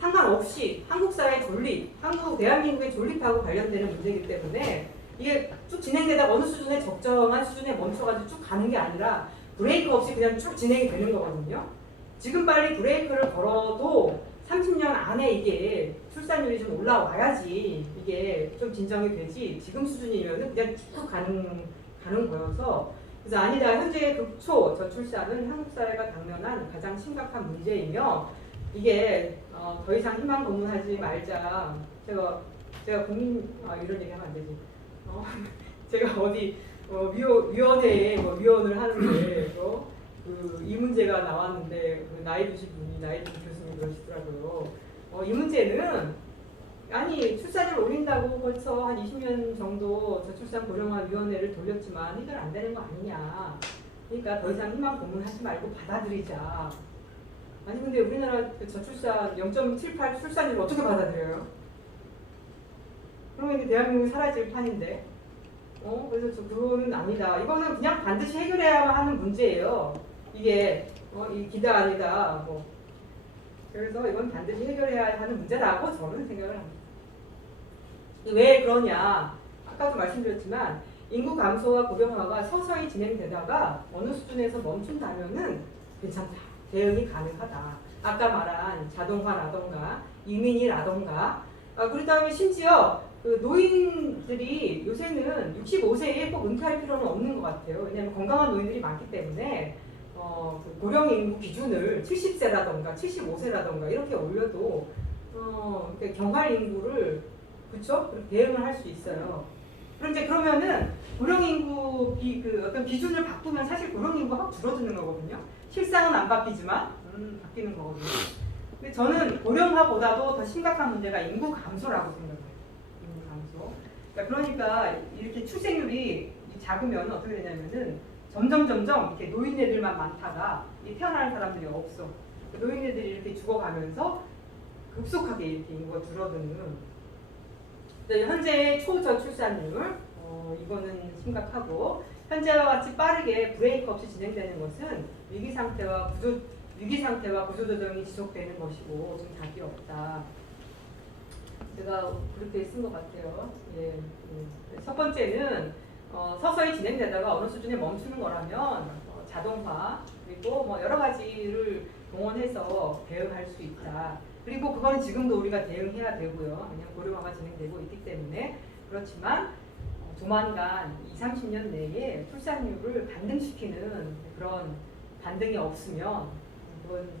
상관없이 한국 사회 존립, 대한민국의 존립하고 관련되는 문제이기 때문에 이게 쭉 진행되다가 어느 수준에 적정한 수준에 멈춰가지고 쭉 가는 게 아니라 브레이크 없이 그냥 쭉 진행이 되는 거거든요. 지금 빨리 브레이크를 걸어도 30년 안에 이게 출산율이 좀 올라와야지 이게 좀 진정이 되지 지금 수준이면 그냥 쭉 가는 거여서 그래서 아니다. 현재 극초 저출산은 한국 사회가 당면한 가장 심각한 문제이며 이게 더 이상 희망 고문하지 말자. 제가 국민 이런 얘기 하면 안 되지. 제가 어디 위원회에 위원을 하는데 이 문제가 나왔는데 그 나이 드신 분이 나이 든 교수님 그러시더라고요. 이 문제는 아니 출산을 올린다고 벌써 한 20년 정도 저출산 고령화 위원회를 돌렸지만 이건 안 되는 거 아니냐. 그러니까 더 이상 희망 고문하지 말고 받아들이자. 아니 근데 우리나라 저출산 0.78 출산율을 어떻게 받아들여요? 그러면 이제 대한민국이 사라질 판인데. 그래서 그거는 아니다. 이거는 그냥 반드시 해결해야만 하는 문제예요. 이게 이 기다 아니다. 그래서 이건 반드시 해결해야 하는 문제라고 저는 생각을 합니다. 왜 그러냐? 아까도 말씀드렸지만 인구 감소와 고령화가 서서히 진행되다가 어느 수준에서 멈춘다면은 괜찮다. 대응이 가능하다. 아까 말한 자동화라던가 이민이라던가 그 다음에 심지어 그 노인들이 요새는 65세에 꼭 은퇴할 필요는 없는 것 같아요. 왜냐하면 건강한 노인들이 많기 때문에 그 고령 인구 기준을 70세라던가 75세라던가 이렇게 올려도 경활 인구를 그렇죠? 대응을 할 수 있어요. 그런데 그러면은 고령 인구 어떤 기준을 바꾸면 사실 고령 인구가 확 줄어드는 거거든요. 실상은 안 바뀌지만 바뀌는 거거든요. 근데 저는 고령화보다도 더 심각한 문제가 인구 감소라고 생각해요. 인구 감소. 그러니까 이렇게 출생률이 작으면 어떻게 되냐면은 점점 이렇게 노인네들만 많다가 태어나는 사람들이 없어. 노인네들이 이렇게 죽어가면서 급속하게 이렇게 인구가 줄어드는. 현재의 초저출산율 이거는 심각하고 현재와 같이 빠르게 브레이크 없이 진행되는 것은 위기 상태와 구조 조정이 지속되는 것이고 좀 답이 없다. 제가 그렇게 쓴 것 같아요. 예. 첫 번째는 서서히 진행되다가 어느 수준에 멈추는 거라면 자동화 그리고 여러 가지를 동원해서 대응할 수 있다. 그리고 그거는 지금도 우리가 대응해야 되고요. 왜냐하면 고령화가 진행되고 있기 때문에 그렇지만 조만간 20-30년 내에 출산율을 반등시키는 그런 반등이 없으면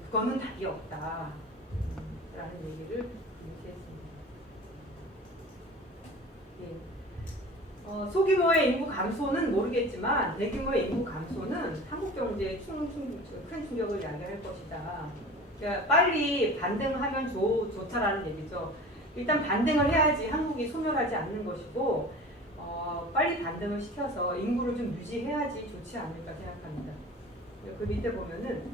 그거는 답이 없다. 라는 얘기를 이렇게 했습니다. 예. 소규모의 인구 감소는 모르겠지만 대규모의 인구 감소는 한국 경제에 큰 충격을 야기할 것이다. 그러니까 빨리 반등하면 좋다라는 얘기죠. 일단 반등을 해야지 한국이 소멸하지 않는 것이고 빨리 반등을 시켜서 인구를 좀 유지해야지 좋지 않을까 생각합니다. 그 밑에 보면은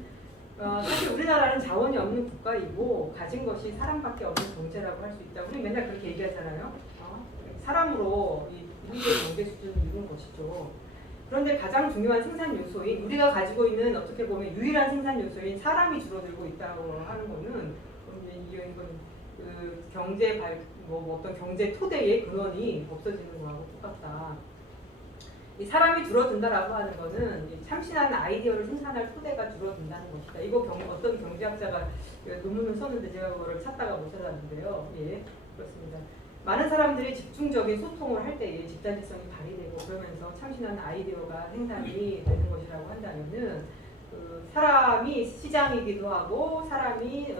사실 우리나라는 자원이 없는 국가이고 가진 것이 사람밖에 없는 경제라고 할 수 있다. 우리 맨날 그렇게 얘기하잖아요. 사람으로 이 한국의 경제 수준을 이룬 것이죠. 그런데 가장 중요한 생산 요소인 우리가 가지고 있는 어떻게 보면 유일한 생산 요소인 사람이 줄어들고 있다고 하는 거는 이건 경제 어떤 경제 토대의 근원이 없어지는 거하고 똑같다. 이 사람이 줄어든다라고 하는 거는 참신한 아이디어를 생산할 토대가 줄어든다는 것이다. 이거 어떤 경제학자가 논문을 썼는데 제가 그거를 찾다가 못 찾았는데요. 예, 그렇습니다. 많은 사람들이 집중적인 소통을 할 때에 집단지성이 발휘되고 그러면서 참신한 아이디어가 생산이 되는 것이라고 한다면은 사람이 시장이기도 하고 사람이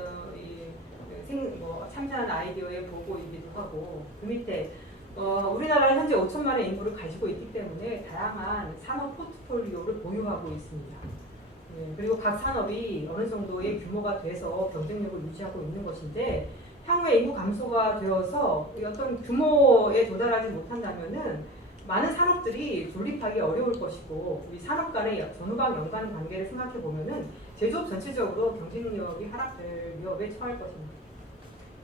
참신한 아이디어의 보고이기도 하고 그 밑에 우리나라는 현재 5천만의 인구를 가지고 있기 때문에 다양한 산업 포트폴리오를 보유하고 있습니다. 예, 그리고 각 산업이 어느 정도의 규모가 돼서 경쟁력을 유지하고 있는 것인데 향후에 인구 감소가 되어서 어떤 규모에 도달하지 못한다면은 많은 산업들이 존립하기 어려울 것이고 이 산업 간의 전후방 연관 관계를 생각해 보면은 제조업 전체적으로 경쟁력이 하락될 위협에 처할 것입니다.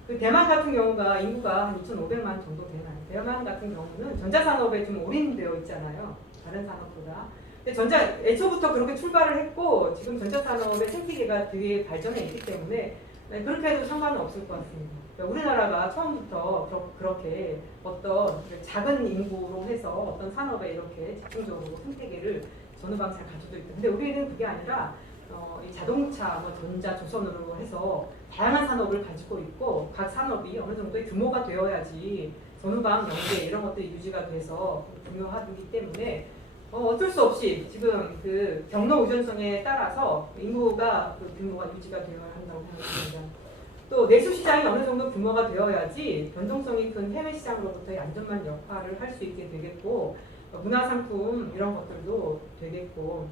그 대만 같은 경우가 인구가 한 2,500만 정도 되나요? 대만 같은 경우는 전자산업에 좀 올인되어 있잖아요. 다른 산업보다. 근데 애초부터 그렇게 출발을 했고 지금 전자산업의 생태계가 되게 발전해 있기 때문에 그렇게 해도 상관은 없을 것 같습니다. 그러니까 우리나라가 처음부터 그렇게 어떤 작은 인구로 해서 어떤 산업에 이렇게 집중적으로 생태계를 전후방 잘 갖춰져 있다. 근데 우리는 그게 아니라 이 자동차, 뭐 전자, 조선으로 해서 다양한 산업을 가지고 있고 각 산업이 어느 정도의 규모가 되어야지 전후방 연계 이런 것들이 유지가 돼서 중요하기 때문에 어쩔 수 없이 지금 그 경로 우선성에 따라서 인구가 그 규모가 유지가 되어야 한다고 생각합니다. 또 내수 시장이 어느 정도 규모가 되어야지 변동성이 큰 해외 시장으로부터의 안전한 역할을 할 수 있게 되겠고 문화상품 이런 것들도 되겠고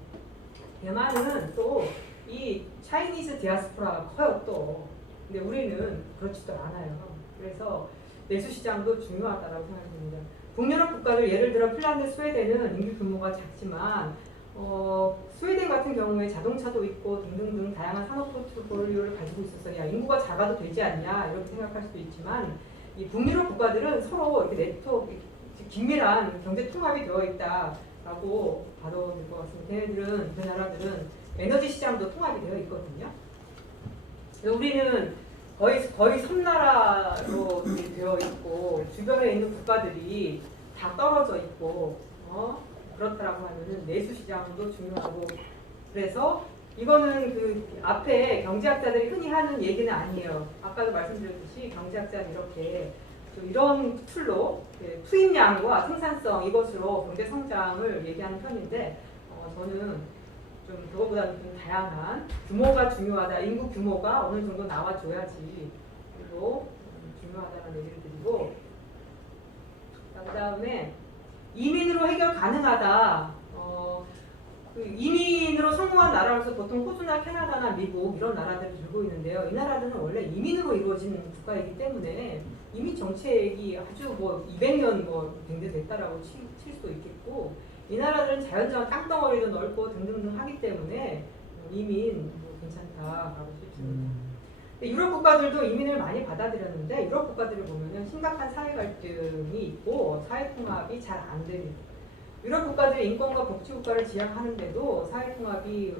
대만은 또 이 차이니즈 디아스포라가 커요 또. 근데 우리는 그렇지도 않아요. 그래서 내수 시장도 중요하다고 생각합니다. 북유럽 국가들 예를 들어 핀란드, 스웨덴은 인구 규모가 작지만 스웨덴 같은 경우에 자동차도 있고 등등등 다양한 산업 포트폴리오를 가지고 있어서 야 인구가 작아도 되지 않냐 이렇게 생각할 수도 있지만 이 북유럽 국가들은 서로 이렇게 네트워크 긴밀한 경제 통합이 되어 있다라고 봐도 될 것 같습니다. 걔네들은 그 나라들은 에너지 시장도 통합이 되어 있거든요. 그래서 우리는 거의 섬나라로 되어 있고 주변에 있는 국가들이 다 떨어져 있고 그렇다라고 하면은 내수 시장도 중요하고 그래서 이거는 그 앞에 경제학자들이 흔히 하는 얘기는 아니에요. 아까도 말씀드렸듯이 경제학자는 이렇게 좀 이런 툴로 투입량과 생산성 이것으로 경제 성장을 얘기하는 편인데 저는 좀 그거보다는 좀 다양한 규모가 중요하다. 인구 규모가 어느 정도 나와줘야지 그리고 중요하다는 얘기를 드리고 그 다음에 이민으로 해결 가능하다. 그 이민으로 성공한 나라로서 보통 호주나 캐나다나 미국 이런 나라들을 들고 있는데요. 이 나라들은 원래 이민으로 이루어진 국가이기 때문에 이민 정책이 아주 뭐 200년 뭐 경제됐다라고 칠 수도 있겠고 이 나라들은 자연적 땅덩어리도 넓고 등등등 하기 때문에 이민 뭐 괜찮다라고 싶습니다. 유럽 국가들도 이민을 많이 받아들였는데 유럽 국가들을 보면은 심각한 사회 갈등이 있고 사회 통합이 잘 안 됩니다. 유럽 국가들이 인권과 복지 국가를 지향하는데도 사회 통합이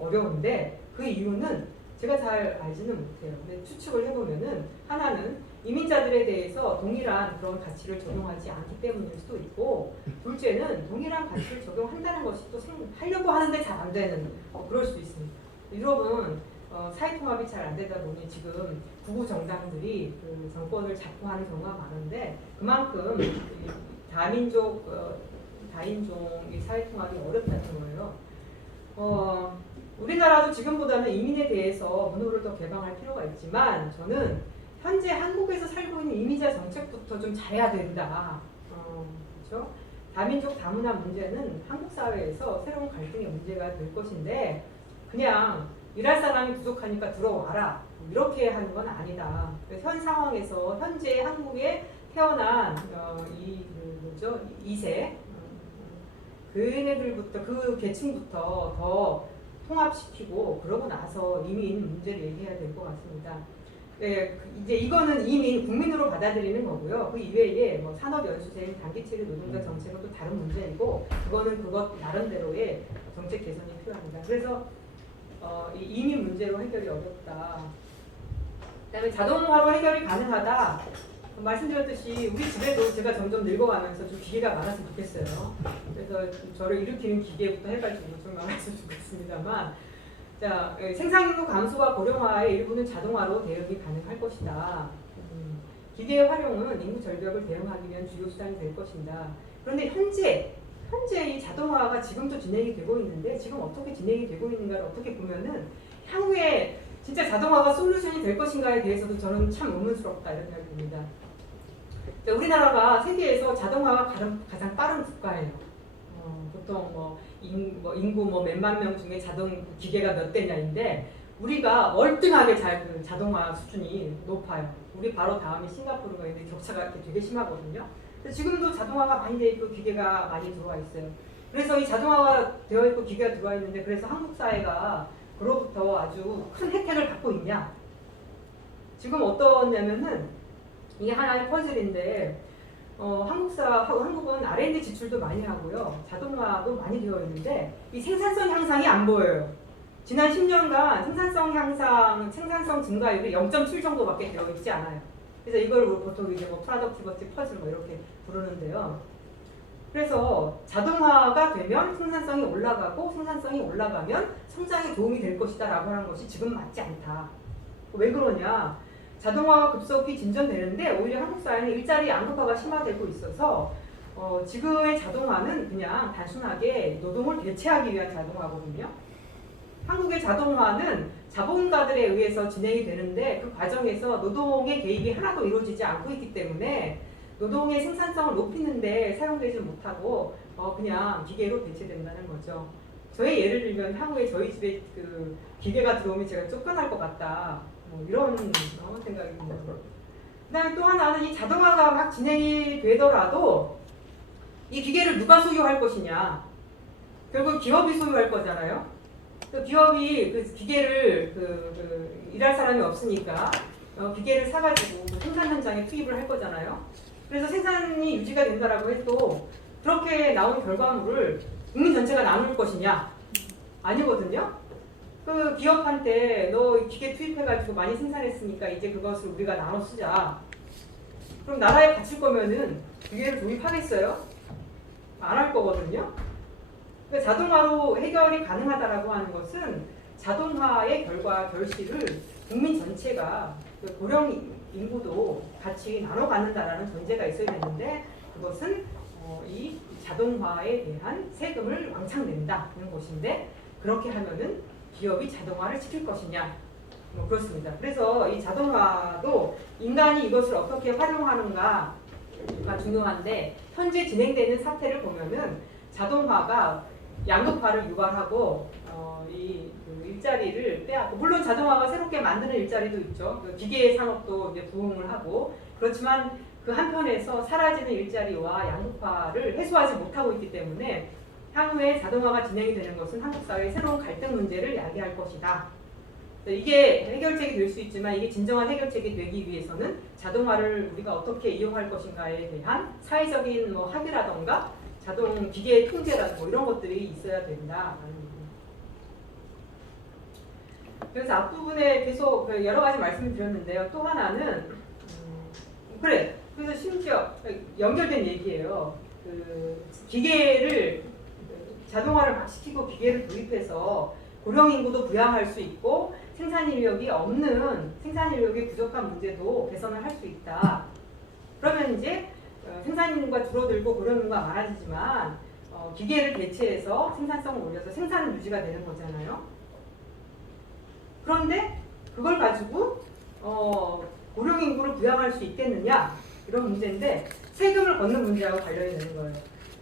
어려운데 그 이유는 제가 잘 알지는 못해요. 근데 추측을 해보면은 하나는 이민자들에 대해서 동일한 그런 가치를 적용하지 않기 때문일 수도 있고 둘째는 동일한 가치를 적용한다는 것이 또 하려고 하는데 잘 안 되는 그럴 수도 있습니다. 유럽은 사회 통합이 잘 안 되다 보니 지금 구구 정당들이 그 정권을 잡고 하는 경우가 많은데 그만큼 다인종의 사회 통합이 어렵다는 거예요. 우리나라도 지금보다는 이민에 대해서 문호를 더 개방할 필요가 있지만 저는 현재 한국에서 살고 있는 이민자 정책부터 좀 잘해야 된다. 그렇죠? 다민족 다문화 문제는 한국 사회에서 새로운 갈등의 문제가 될 것인데 그냥 일할 사람이 부족하니까 들어와라 이렇게 하는 건 아니다. 현 상황에서 현재 한국에 태어난 그 2세 그네들부터 그 계층부터 더 통합시키고 그러고 나서 이민 문제를 얘기해야 될 것 같습니다. 네, 이제 이거는 이민 국민으로 받아들이는 거고요. 그 이외에 뭐 산업연수제, 단기체류 노동자 정책은 또 다른 문제이고 그거는 그것 나름대로의 정책 개선이 필요합니다. 그래서 이 이민 문제로 해결이 어렵다. 그다음에 자동화로 해결이 가능하다. 말씀드렸듯이 우리 집에도 제가 점점 늙어가면서 좀 기계가 많았으면 좋겠어요. 그래서 저를 일으키는 기계부터 해가지고 좀 많았으면 좋겠습니다만 자, 생산인구 감소와 고령화의 일부는 자동화로 대응이 가능할 것이다. 기계의 활용은 인구 절벽을 대응하기 위한 주요 수단이 될 것입니다. 그런데 현재 이 자동화가 지금도 진행이 되고 있는데 지금 어떻게 진행이 되고 있는가를 어떻게 보면은 향후에 진짜 자동화가 솔루션이 될 것인가에 대해서도 저는 참 의문스럽다 이런 생각이 듭니다. 우리나라가 세계에서 자동화가 가장 빠른 국가예요. 보통 인구 몇만 명 중에 자동 기계가 몇 대냐인데 우리가 월등하게 그 자동화 수준이 높아요. 우리 바로 다음이 싱가포르가 있는데 격차가 되게 심하거든요. 그래서 지금도 자동화가 많이 되어 있고 기계가 많이 들어와 있어요. 그래서 이 자동화가 되어 있고 기계가 들어와 있는데 그래서 한국 사회가 그로부터 아주 큰 혜택을 받고 있냐? 지금 어떠냐면은 이게 하나의 퍼즐인데 한국은 R&D 지출도 많이 하고요. 자동화도 많이 되어 있는데 이 생산성 향상이 안 보여요. 지난 10년간 생산성 증가율이 0.7 정도밖에 되어 있지 않아요. 그래서 이걸 보통 이제 프로덕티비티 퍼즐 이렇게 부르는데요. 그래서 자동화가 활성화되면 생산성이 올라가고 생산성이 올라가면 성장에 도움이 될 것이다 라고 하는 것이 지금 맞지 않다. 왜 그러냐? 자동화가 급속히 진전되는데 오히려 한국 사회는 일자리 양극화가 심화되고 있어서 지금의 자동화는 그냥 단순하게 노동을 대체하기 위한 자동화거든요. 한국의 자동화는 자본가들에 의해서 진행이 되는데 그 과정에서 노동의 개입이 하나도 이루어지지 않고 있기 때문에 노동의 생산성을 높이는데 사용되지 못하고 그냥 기계로 대체된다는 거죠. 저의 예를 들면 향후에 저희 집에 그 기계가 들어오면 제가 쫓겨날 것 같다. 뭐 이런 생각이 듭니다. 그다음에 또 하나는 이 자동화가 막 진행이 되더라도 이 기계를 누가 소유할 것이냐. 결국 기업이 소유할 거잖아요. 그 기업이 그 기계를 일할 사람이 없으니까 기계를 사가지고 생산 현장에 투입을 할 거잖아요. 그래서 생산이 유지가 된다라고 해도 그렇게 나온 결과물을 국민 전체가 나눌 것이냐? 아니거든요. 그 기업한테 너 기계 투입해가지고 많이 생산했으니까 이제 그것을 우리가 나눠 쓰자. 그럼 나라에 바칠 거면은 기계를 도입하겠어요? 안 할 거거든요. 그러니까 자동화로 해결이 가능하다라고 하는 것은 자동화의 결실을 국민 전체가 그 고령 인구도 같이 나눠 갖는다라는 전제가 있어야 되는데 그것은 이 자동화에 대한 세금을 왕창 낸다는 것인데 그렇게 하면은 기업이 자동화를 시킬 것이냐 뭐 그렇습니다. 그래서 이 자동화도 인간이 이것을 어떻게 활용하는가가 중요한데 현재 진행되는 사태를 보면은 자동화가 양극화를 유발하고 그 일자리를 빼앗고 물론 자동화가 새롭게 만드는 일자리도 있죠. 그 기계 산업도 이제 부흥을 하고 그렇지만 그 한편에서 사라지는 일자리와 양극화를 해소하지 못하고 있기 때문에 향후에 자동화가 진행이 되는 것은 한국 사회의 새로운 갈등 문제를 야기할 것이다. 이게 해결책이 될 수 있지만 이게 진정한 해결책이 되기 위해서는 자동화를 우리가 어떻게 이용할 것인가에 대한 사회적인 뭐 합의라던가 자동 기계의 통제라든가 뭐 이런 것들이 있어야 된다. 그래서 앞부분에 계속 여러 가지 말씀을 드렸는데요. 또 하나는 그래서 심지어 연결된 얘기예요. 그 기계를 자동화를 막 시키고 기계를 도입해서 고령 인구도 부양할 수 있고 생산 인력이 없는 생산 인력이 부족한 문제도 개선을 할 수 있다. 그러면 이제 생산 인구가 줄어들고 고령 인구가 많아지지만 기계를 대체해서 생산성을 올려서 생산은 유지가 되는 거잖아요. 그런데 그걸 가지고 고령 인구를 부양할 수 있겠느냐 이런 문제인데 세금을 걷는 문제하고 관련이 되는 거예요.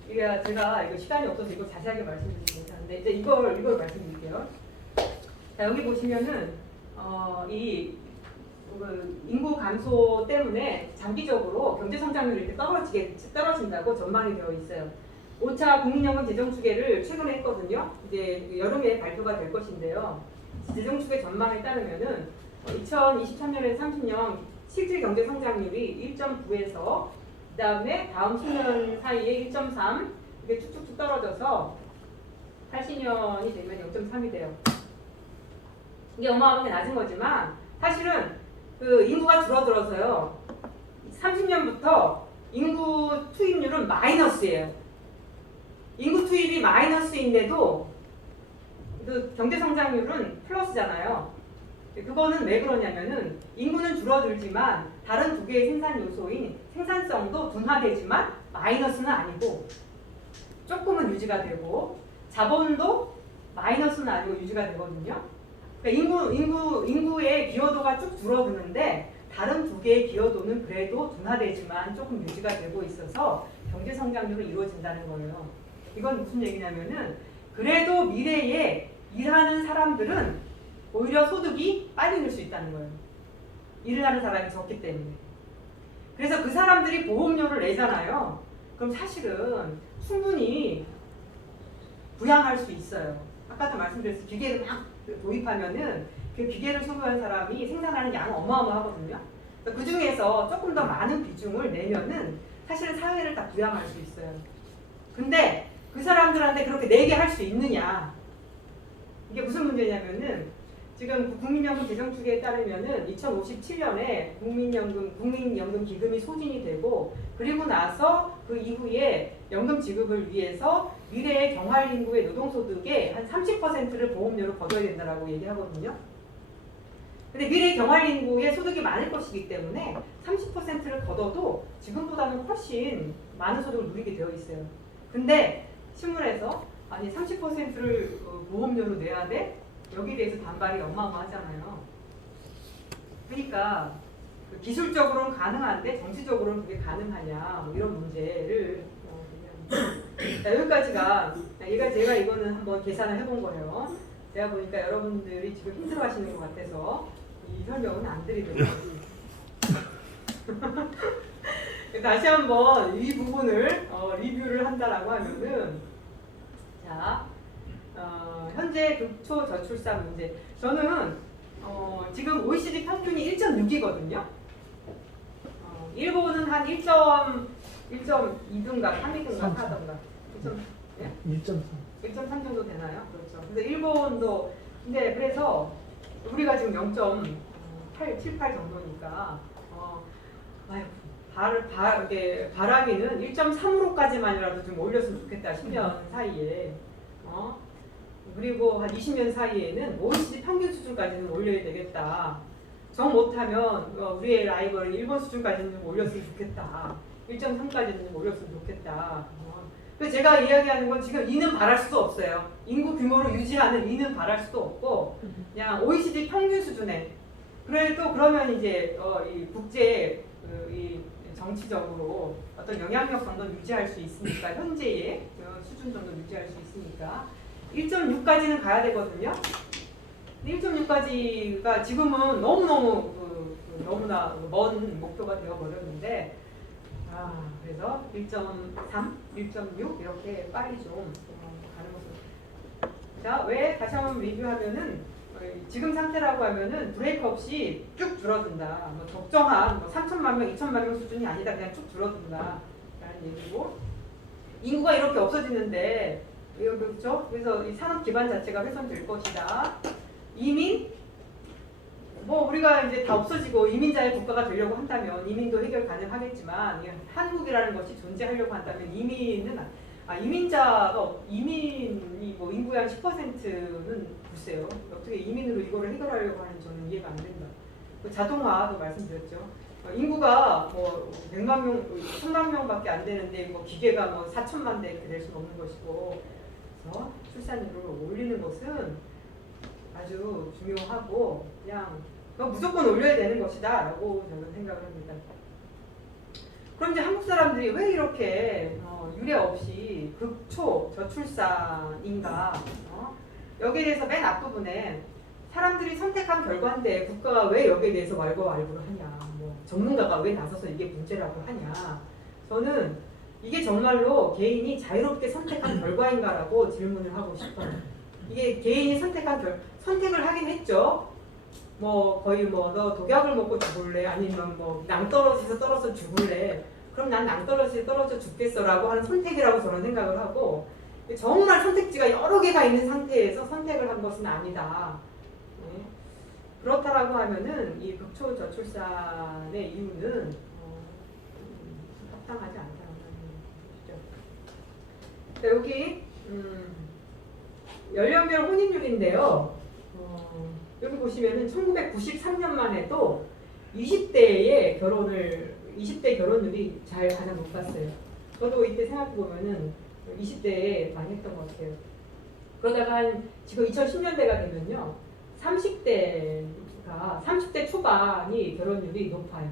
이게 제가 이거 시간이 없어서 이거 자세하게 말씀드리지 못하는데 이제 이걸 말씀드릴게요. 자 여기 보시면은 그 인구 감소 때문에 장기적으로 경제 성장률이 이렇게 떨어진다고 전망이 되어 있어요. 5차 국민연금 재정추계를 최근에 했거든요. 이제 여름에 발표가 될 것인데요. 재정추계 전망에 따르면은 2023년에서 30년 실질 경제 성장률이 1.9에서 그다음에 다음 10년 사이에 1.3 이게 쭉쭉쭉 떨어져서 80년이 되면 0.3이 돼요. 이게 어마어마하게 낮은 거지만 사실은 그 인구가 줄어들어서요. 30년부터 인구 투입률은 마이너스예요. 인구 투입이 마이너스인데도 그 경제 성장률은 플러스잖아요. 그거는 왜 그러냐면은 인구는 줄어들지만 다른 두 개의 생산 요소인 생산성도 둔화되지만 마이너스는 아니고 조금은 유지가 되고 자본도 마이너스는 아니고 유지가 되거든요. 그러니까 인구의 기여도가 쭉 줄어드는데 다른 두 개의 기여도는 그래도 둔화되지만 조금 유지가 되고 있어서 경제 성장률이 이루어진다는 거예요. 이건 무슨 얘기냐면은 그래도 미래에 일하는 사람들은 오히려 소득이 빨리 늘 수 있다는 거예요. 일을 하는 사람이 적기 때문에. 그래서 그 사람들이 보험료를 내잖아요. 그럼 사실은 충분히 부양할 수 있어요. 아까도 말씀드렸듯이 기계를 막 도입하면은 그 기계를 소유한 사람이 생산하는 양은 어마어마하거든요. 그 중에서 조금 더 많은 비중을 내면은 사실은 사회를 다 부양할 수 있어요. 근데 그 사람들한테 그렇게 내게 할 수 있느냐? 이게 무슨 문제냐면은 지금 국민연금 재정축에 따르면은 2057년에 국민연금 기금이 소진이 되고 그리고 나서 그 이후에 연금 지급을 위해서 미래의 경활 인구의 노동소득의 한 30%를 보험료로 걷어야 된다라고 얘기하거든요. 근데 미래 경활 인구의 소득이 많을 것이기 때문에 30%를 걷어도 지금보다는 훨씬 많은 소득을 누리게 되어 있어요. 근데 신문에서 아니 30%를 보험료로 내야 돼? 여기에 대해서 반발이 어마어마하잖아요. 그러니까 기술적으로는 가능한데 정치적으로는 그게 가능하냐 뭐 이런 문제를 자, 여기까지가 제가 이거는 한번 계산을 해본 거예요. 제가 보니까 여러분들이 지금 힘들어하시는 것 같아서 이 설명은 안 드리도록 다시 한번 이 부분을 리뷰를 한다라고 하면은 자 현재 극초 저출산 문제 저는 지금 OECD 평균이 1.6이거든요. 일본은 한 1.2든가 3이든가 4든가 1.3 정도 되나요? 그렇죠. 그래서 일본도 근데 그래서 우리가 지금 0.878 정도니까 바라기는 1.3으로까지만이라도 좀 올렸으면 좋겠다. 10년 사이에 그리고 한 20년 사이에는 OECD 평균 수준까지는 올려야 되겠다. 정 못하면 우리의 라이벌 일본 수준까지는 좀 올렸으면 좋겠다. 1.3까지는 좀 올렸으면 좋겠다. 그래서 제가 이야기하는 건 지금 2는 바랄 수도 없어요. 인구 규모를 유지하는 2는 바랄 수도 없고 그냥 OECD 평균 수준에 그래도 그러면 이제 이 국제 이 정치적으로 어떤 영향력 정도는 유지할 수 있으니까 현재의 수준 정도 유지할 수 있으니까 1.6까지는 가야 되거든요. 1.6까지가 지금은 너무너무 너무나 먼 목표가 되어버렸는데 그래서 1.3, 1.6 이렇게 빨리 좀 가는 모습. 자, 왜 다시 한번 리뷰하면은 지금 상태라고 하면은 브레이크 없이 쭉 줄어든다. 뭐 적정한 3천만 명, 2천만 명 수준이 아니다. 그냥 쭉 줄어든다라는 얘기고 인구가 이렇게 없어지는데 그렇죠? 그래서 이 산업 기반 자체가 훼손될 것이다. 이민 뭐 우리가 이제 다 없어지고 이민자의 국가가 되려고 한다면 이민도 해결 가능하겠지만 한국이라는 것이 존재하려고 한다면 이민은 이민이 뭐 인구의 한 10%는 글쎄요. 어떻게 이민으로 이거를 해결하려고 하는지 저는 이해가 안 된다. 자동화도 말씀드렸죠. 인구가 뭐 100만 명, 1000만 명밖에 안 되는데 뭐 기계가 뭐 4천만 대 이렇게 될 수는 없는 것이고 그래서 출산율을 올리는 것은 아주 중요하고 그냥 무조건 올려야 되는 것이다 라고 저는 생각을 합니다. 그럼 이제 한국 사람들이 왜 이렇게 유례 없이 극초 저출산인가 여기에 대해서 맨 앞부분에 사람들이 선택한 결과인데 국가가 왜 여기에 대해서 말고말고를 하냐 뭐 전문가가 왜 나서서 이게 문제라고 하냐 저는 이게 정말로 개인이 자유롭게 선택한 결과인가라고 질문을 하고 싶어요. 이게 개인이 선택을 하긴 했죠. 뭐 거의 뭐 너 독약을 먹고 죽을래 아니면 뭐 낭떠러지에서 떨어져 죽을래 그럼 난 낭떠러지에 떨어져 죽겠어라고 하는 선택이라고 저는 생각을 하고 정말 선택지가 여러 개가 있는 상태에서 선택을 한 것은 아니다. 네. 그렇다라고 하면은 이 극초 저출산의 이유는 합당하지 않다는 것이죠. 여기 연령별 혼인율인데요. 여기 보시면은 1993년만 해도 20대 결혼율이 가장 높았어요. 저도 이때 생각해 보면은 20대에 많이 했던 것 같아요. 그러다가 지금 2010년대가 되면요. 30대 초반이 결혼율이 높아요.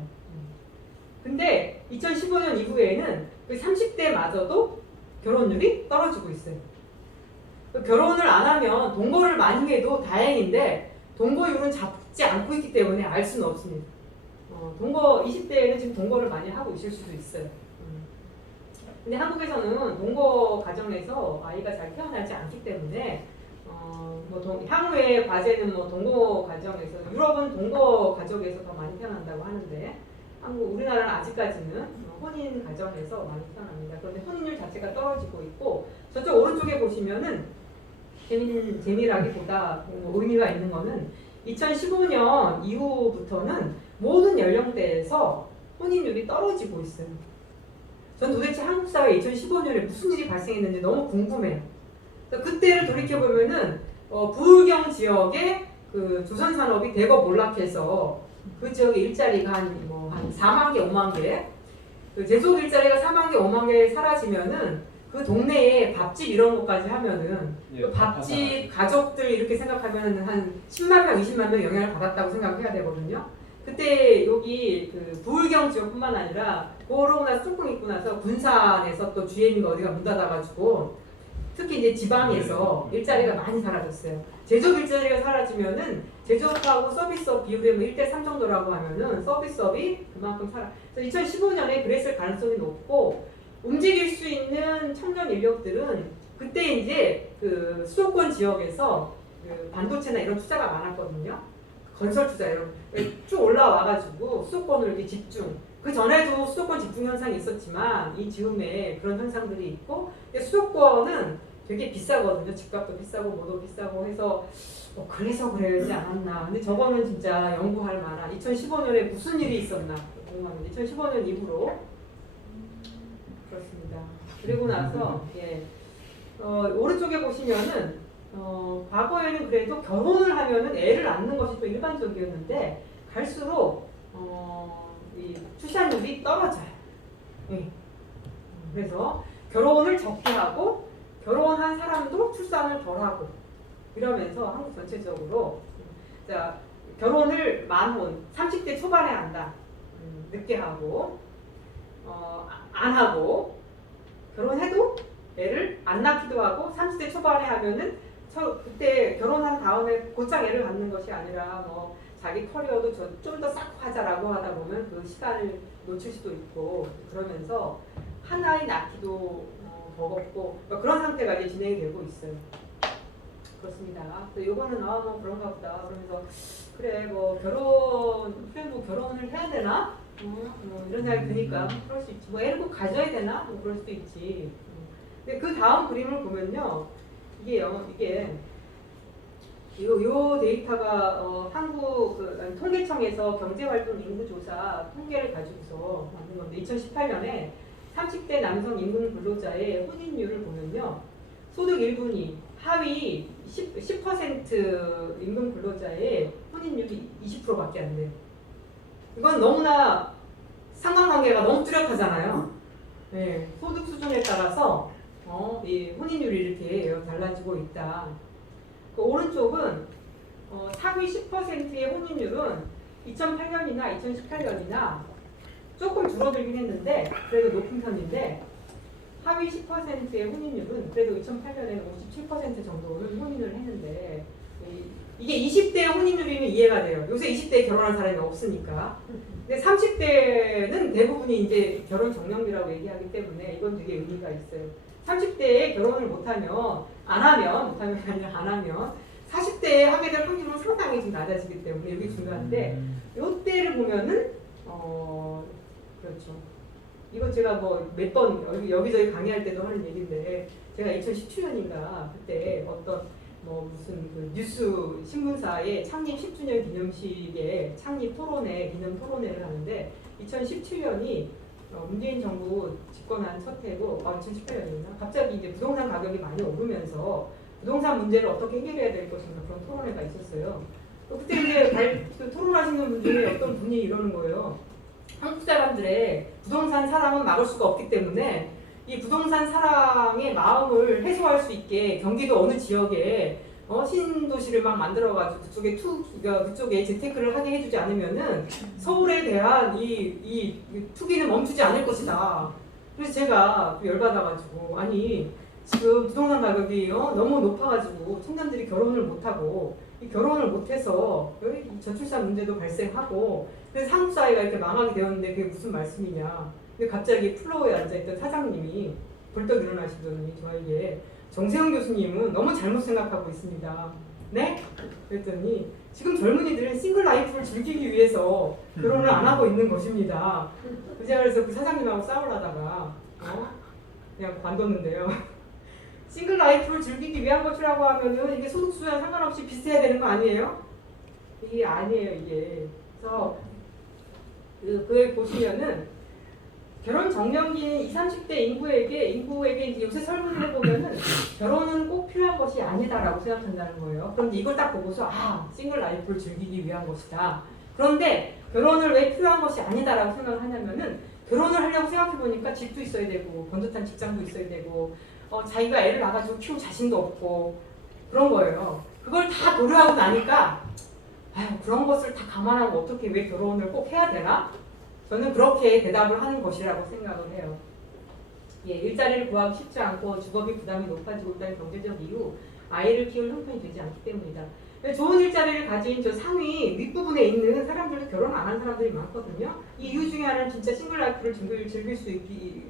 근데 2015년 이후에는 그 30대마저도 결혼율이 떨어지고 있어요. 결혼을 안 하면 동거를 많이 해도 다행인데 동거율은 잡지 않고 있기 때문에 알 수는 없습니다. 20대에는 지금 동거를 많이 하고 있을 수도 있어요. 근데 한국에서는 동거 가정에서 아이가 잘 태어나지 않기 때문에 향후의 과제는 뭐 동거 가정에서 유럽은 동거 가족에서 더 많이 태어난다고 하는데 우리나라는 아직까지는 혼인 가정에서 많이 태어납니다. 그런데 혼인율 자체가 떨어지고 있고 저쪽 오른쪽에 보시면은 재미라기보다 의미가 있는 거는 2015년 이후부터는 모든 연령대에서 혼인율이 떨어지고 있어요. 전 도대체 한국 사회에 2015년에 무슨 일이 발생했는지 너무 궁금해요. 그때를 돌이켜보면은 부울경 지역에 그 조선 산업이 대거 몰락해서 그 지역의 일자리가 한 4만 개, 5만 개, 그 제조업 일자리가 4만 개, 5만 개 사라지면은 그 동네에 밥집 이런 것까지 하면은 그 밥집 가족들 이렇게 생각하면은 한 10만 명, 20만 명 영향을 받았다고 생각해야 되거든요. 그때 여기 그 부울경 지역뿐만 아니라 코로나 뚜껑 있고 나서 군산에서 또 GM이가 어디가 문 닫아가지고 특히 이제 지방에서 일자리가 많이 사라졌어요. 제조업 일자리가 사라지면은 제조업하고 서비스업 비율이 1대3 정도라고 하면은 서비스업이 그만큼 그래서 2015년에 그랬을 가능성이 높고 움직일 수 있는 청년 인력들은 그때 이제 그 수도권 지역에서 그 반도체나 이런 투자가 많았거든요. 건설 투자 이런 쭉 올라와가지고 수도권으로 이렇게 집중. 그 전에도 수도권 집중 현상이 있었지만 이 즈음에 그런 현상들이 있고 수도권은 되게 비싸거든요. 집값도 비싸고 뭐도 비싸고 해서 그래서 그러지 않았나. 근데 저거는 진짜 연구할 만한 2015년에 무슨 일이 있었나 궁금합니다. 2015년 이후로 그렇습니다. 그리고 나서 오른쪽에 보시면은 과거에는 그래도 결혼을 하면은 애를 낳는 것이 또 일반적이었는데 갈수록 이 출산율이 떨어져요. 그래서 결혼을 적게 하고 결혼한 사람도 출산을 덜 하고 이러면서 한국 전체적으로 자 결혼을 만혼 30대 초반에 한다. 늦게 하고 안 하고 결혼해도 애를 안 낳기도 하고 30대 초반에 하면은 그때 결혼한 다음에 곧장 애를 갖는 것이 아니라 뭐 자기 커리어도 좀 더 쌓고 하자라고 하다 보면 그 시간을 놓칠 수도 있고 그러면서 한 아이 낳기도 버겁고 그런 상태가 이제 진행이 되고 있어요. 그렇습니다. 요거는 뭐 그런가 보다. 그러면서 그래 뭐 결혼을 해야 되나? 이런 생각이 드니까 그럴 수 있지. 뭐 애를 꼭 가져야 되나? 뭐 그럴 수도 있지. 근데 그 다음 그림을 보면요, 이게 요 데이터가 한국 통계청에서 경제활동 인구조사 통계를 가지고서 만든 건데 2018년에 30대 남성 임금 근로자의 혼인율을 보면요, 소득 1분위 하위 10% 임금 근로자의 혼인율이 20%밖에 안 돼요. 이건 너무나 상관관계가 너무 뚜렷하잖아요. 네, 소득 수준에 따라서 이 혼인율이 이렇게 달라지고 있다. 그 오른쪽은 상위 10%의 혼인율은 2008년이나 2018년이나 조금 줄어들긴 했는데 그래도 높은 편인데 하위 10%의 혼인율은 그래도 2008년에는 57% 정도는 혼인을 했는데 이게 20대 혼인율이면 이해가 돼요. 요새 20대에 결혼한 사람이 없으니까. 근데 30대는 대부분이 이제 결혼 정년기라고 얘기하기 때문에 이건 되게 의미가 있어요. 30대에 결혼을 못하면 안 하면 40대에 하게 될 확률은 상당히 좀 낮아지기 때문에 이게 중요한데 이때를 보면은 그렇죠. 이거 제가 뭐 몇 번 여기저기 강의할 때도 하는 얘기인데 제가 2017년인가 그때 어떤 뭐 무슨 그 뉴스 신문사의 창립 10주년 기념식에 창립 토론회 기념 토론회를 하는데 2017년이 문재인 정부 집권한 첫 해고 2018년이었나 갑자기 이제 부동산 가격이 많이 오르면서 부동산 문제를 어떻게 해결해야 될 것인가 그런 토론회가 있었어요. 그때 이제 토론하시는 분 중에 어떤 분이 이러는 거예요. 한국 사람들의 부동산 사랑은 막을 수가 없기 때문에 이 부동산 사랑의 마음을 해소할 수 있게 경기도 어느 지역에 신도시를 막 만들어가지고 그쪽에 재테크를 하게 해주지 않으면은 서울에 대한 이 투기는 멈추지 않을 것이다. 그래서 제가 열받아가지고 아니 지금 부동산 가격이 너무 높아가지고 청년들이 결혼을 못하고 이 결혼을 못해서 저출산 문제도 발생하고 그래서 한국 사회가 이렇게 망하게 되었는데 그게 무슨 말씀이냐. 근데 갑자기 플로어에 앉아있던 사장님이 벌떡 일어나시더니 저에게 정세훈 교수님은 너무 잘못 생각하고 있습니다. 네? 그랬더니 지금 젊은이들은 싱글 라이프를 즐기기 위해서 결혼을 안 하고 있는 것입니다. 제가 그래서 그 사장님하고 싸우려다가 그냥 관뒀는데요. 싱글 라이프를 즐기기 위한 것이라고 하면은 이게 소득 수준과 상관없이 비슷해야 되는 거 아니에요? 이게 아니에요, 이게. 그래서 그걸 보시면은 결혼 정년기인 20, 30대 인구에게 이제 요새 설문을 해보면은 결혼은 꼭 필요한 것이 아니다라고 생각한다는 거예요. 그런데 이걸 딱 보고서 싱글 라이프를 즐기기 위한 것이다. 그런데 결혼을 왜 필요한 것이 아니다라고 생각을 하냐면은 결혼을 하려고 생각해보니까 집도 있어야 되고 번듯한 직장도 있어야 되고 자기가 애를 낳아가지고 키울 자신도 없고 그런 거예요. 그걸 다 고려하고 나니까 그런 것을 다 감안하고 어떻게 왜 결혼을 꼭 해야 되나? 저는 그렇게 대답을 하는 것이라고 생각을 해요. 예, 일자리를 구하기 쉽지 않고 주거비 부담이 높아지고 있다는 경제적 이유, 아이를 키울 형편이 되지 않기 때문이다. 좋은 일자리를 가진 저 상위 윗부분에 있는 사람들도 결혼 안 한 사람들이 많거든요. 이 이유 중에 하나는 진짜 싱글 라이프를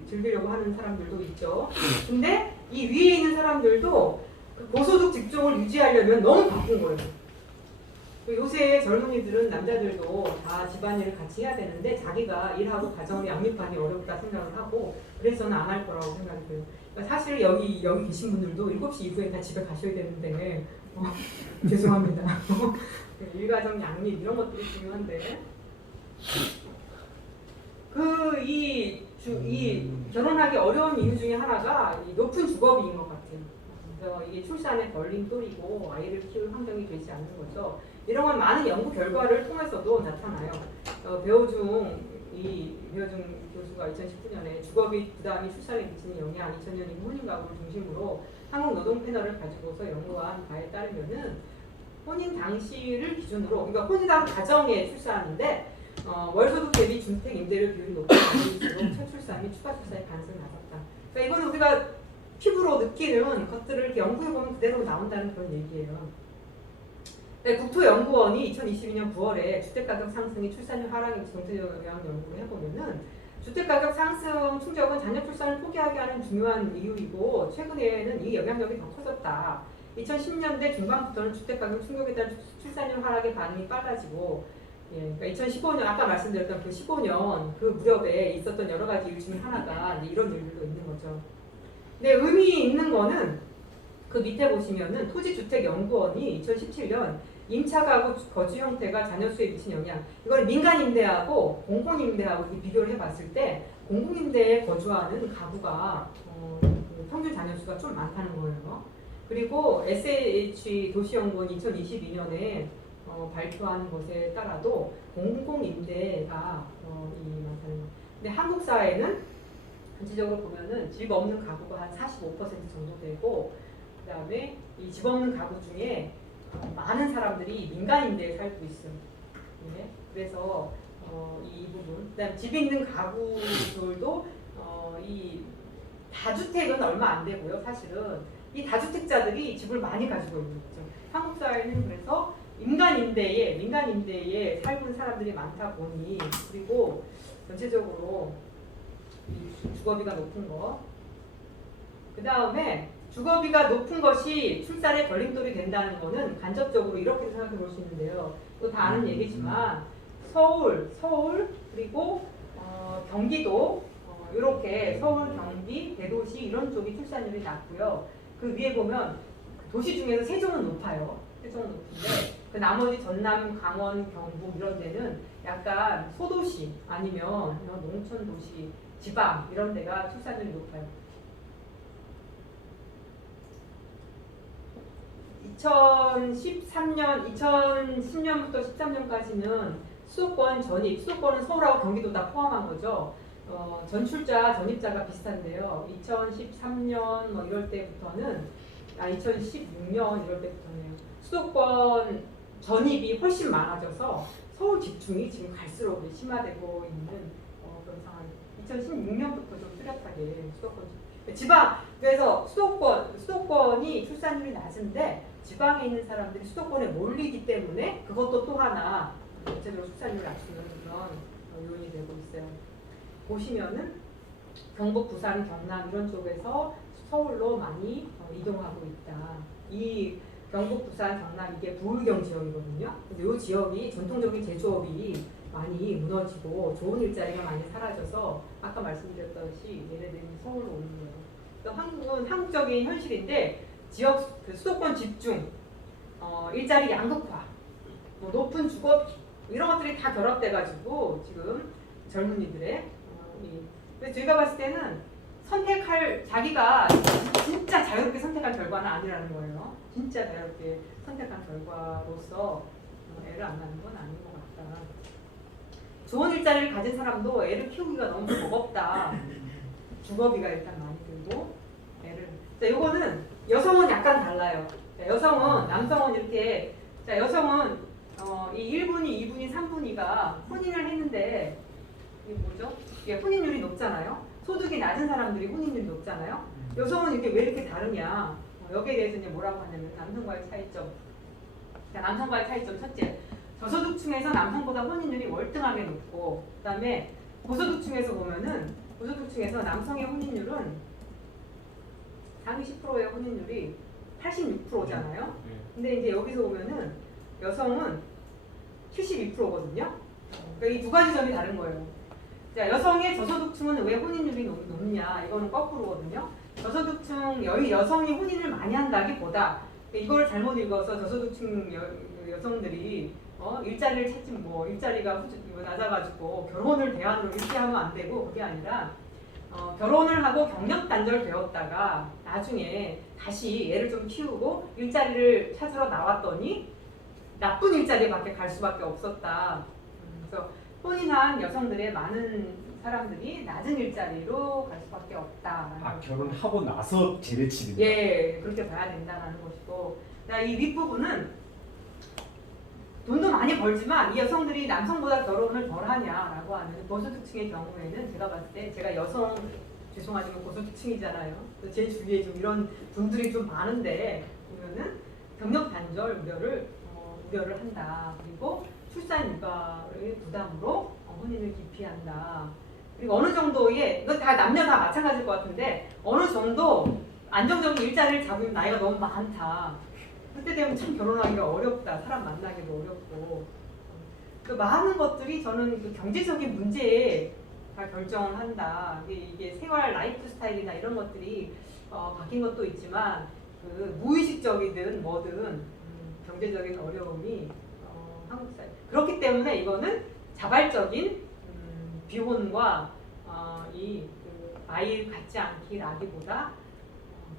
즐기려고 하는 사람들도 있죠. 근데 이 위에 있는 사람들도 그 고소득 직종을 유지하려면 너무 바쁜 거예요. 요새 젊은이들은 남자들도 다 집안일을 같이 해야 되는데 자기가 일하고 가정을 양립하기 어렵다 생각을 하고 그래서는 안 할 거라고 생각이 돼요. 그러니까 사실 여기 계신 분들도 7시 이후에 다 집에 가셔야 되는데 죄송합니다. 일가정 양립 이런 것들이 중요한데 이 결혼하기 어려운 이유 중에 하나가 이 높은 주거비인 것 같아요. 그래서 이게 출산의 걸림돌이고 아이를 키울 환경이 되지 않는 거죠. 이런 건 많은 연구 결과를 통해서도 나타나요. 배우중 교수가 2019년에 주거비 부담이 출산에 미치는 영향, 2000년 이후 혼인 가구를 중심으로 한국 노동 패널을 가지고서 연구한 바에 따르면은 혼인 당시를 기준으로, 그러니까 혼인한 가정의 출산인데 월소득 대비 주택 임대료 비율이 높은 가정일수록 첫 출산 및 추가 출산의 가능성이 낮았다. 그러니까 이거는 우리가 피부로 느끼는 것들을 이렇게 연구해보면 그대로 나온다는 그런 얘기예요. 네, 국토연구원이 2022년 9월에 주택가격 상승이 출산율 하락에 정책적 영향 연구를 해보면은 주택가격 상승 충격은 자녀 출산을 포기하게 하는 중요한 이유이고 최근에는 이 영향력이 더 커졌다. 2010년대 중반부터는 주택가격 충격에 따른 출산율 하락의 반응이 빨라지고 그러니까 2015년 아까 말씀드렸던 그 15년 그 무렵에 있었던 여러 가지 이유 중에 하나가 이런 일들도 있는 거죠. 근데 의미 있는 거는 그 밑에 보시면은 토지주택연구원이 2017년 임차 가구 거주 형태가 자녀 수에 미친 영향, 이걸 민간 임대하고 공공 임대하고 비교를 해봤을 때 공공 임대에 거주하는 가구가 평균 자녀 수가 좀 많다는 거예요. 그리고 SH 도시연구원이 2022년에 발표한 것에 따라도 공공 임대가 많다는 거. 근데 한국 사회는 전체적으로 보면은 집 없는 가구가 한 45% 정도 되고, 그 다음에 이 집 없는 가구 중에 많은 사람들이 민간 임대에 살고 있어요. 네. 그래서 이 부분, 그다음 집 있는 가구들도 이 다주택은 얼마 안 되고요. 사실은 이 다주택자들이 집을 많이 가지고 있는 거죠. 한국 사회는 그래서 민간 임대에 살고 있는 사람들이 많다 보니, 그리고 전체적으로 이 주거비가 높은 거, 그 다음에 주거비가 높은 것이 출산의 걸림돌이 된다는 것은 간접적으로 이렇게 생각해 볼 수 있는데요. 또 다 아는 얘기지만 서울 그리고 경기도 이렇게 서울, 경기, 대도시 이런 쪽이 출산율이 낮고요. 그 위에 보면 도시 중에서 세종은 높아요. 세종은 높은데 그 나머지 전남, 강원, 경북 이런 데는 약간 소도시 아니면 농촌 도시, 지방 이런 데가 출산율이 높아요. 2010년부터 13년까지는 수도권 전입, 수도권은 서울하고 경기도 다 포함한 거죠. 전입자가 비슷한데요. 2013년 뭐 이럴 때부터는 2016년 이럴 때부터네요. 수도권 전입이 훨씬 많아져서 서울 집중이 지금 갈수록 심화되고 있는 그런 상황. 2016년부터 좀 뚜렷하게 수도권 그래서 수도권이 출산율이 낮은데 지방에 있는 사람들이 수도권에 몰리기 때문에 그것도 또 하나 전체적으로 출산율을 낮추는 그런 요인이 되고 있어요. 보시면은 경북, 부산, 경남 이런 쪽에서 서울로 많이 이동하고 있다. 이 경북, 부산, 경남 이게 부울경 지역이거든요. 근데 이 지역이 전통적인 제조업이 많이 무너지고 좋은 일자리가 많이 사라져서 아까 말씀드렸듯이 얘네들이 서울로 오는 거예요. 그러니까 한국은 한국적인 현실인데 지역 수도권 집중, 일자리 양극화 뭐 높은 주거 이런 것들이 다 결합돼가지고 지금 젊은이들의 그래서 저희가 봤을 때는 선택할 자기가 진짜 자유롭게 선택할 결과는 아니라는 거예요. 진짜 자유롭게 선택한 결과로서 애를 안 낳는 건 아닌 것 같다. 좋은 일자리를 가진 사람도 애를 키우기가 너무 버겁다. 주거비가 일단 많이 들고 애를. 자, 요거는 여성은 약간 달라요. 자, 여성은 남성은 이렇게 자, 여성은 이 1분위, 2분위, 3분위가 혼인을 했는데 이게 뭐죠? 이게 혼인율이 높잖아요. 소득이 낮은 사람들이 혼인율이 높잖아요. 여성은 이게 왜 이렇게 다르냐? 여기에 대해서 이제 뭐라고 하냐면 남성과의 차이점. 자, 남성과의 차이점 첫째. 저소득층에서 남성보다 혼인율이 월등하게 높고, 그다음에 고소득층에서 보면은 고소득층에서 남성의 혼인율은 상위 10%의 혼인율이 86%잖아요. 근데 이제 여기서 보면은 여성은 72%거든요. 그러니까 이 두 가지 점이 다른 거예요. 자, 여성의 저소득층은 왜 혼인율이 높냐? 이거는 거꾸로거든요. 저소득층 여성이 혼인을 많이 한다기보다 이걸 잘못 읽어서 저소득층 여성들이 일자리를 찾지 뭐 일자리가 낮아가지고 결혼을 대안으로 이렇게 하면 안 되고 그게 아니라 결혼을 하고 경력 단절되었다가 나중에 다시 애를 좀 키우고 일자리를 찾으러 나왔더니 나쁜 일자리밖에 갈 수밖에 없었다. 그래서 혼인한 여성들의 많은 사람들이 낮은 일자리로 갈 수밖에 없다. 아, 결혼하고 나서 재래치는. 예, 그렇게 봐야 된다는 것이고, 이 윗부분은 돈도 많이 벌지만 이 여성들이 남성보다 결혼을 덜 하냐라고 하는 고소득층의 경우에는 제가 봤을 때 제가 여성 죄송하지만 고소득층이잖아요. 제 주위에 좀 이런 분들이 좀 많은데 보면은 경력 단절 우려를 한다. 그리고 출산 육아의 부담으로 혼인을 기피한다. 그리고 어느 정도의 이거 다 남녀 다 마찬가지일 것 같은데 어느 정도 안정적인 일자리를 잡으면 나이가 너무 많다. 그때 되면 참 결혼하기가 어렵다. 사람 만나기도 어렵고 그 많은 것들이 저는 그 경제적인 문제에 다 결정을 한다. 이게 생활 라이프 스타일이나 이런 것들이 바뀐 것도 있지만 그 무의식적이든 뭐든 경제적인 어려움이 한국 사회 그렇기 때문에 이거는 자발적인 비혼과 그 아이를 갖지 않기라기보다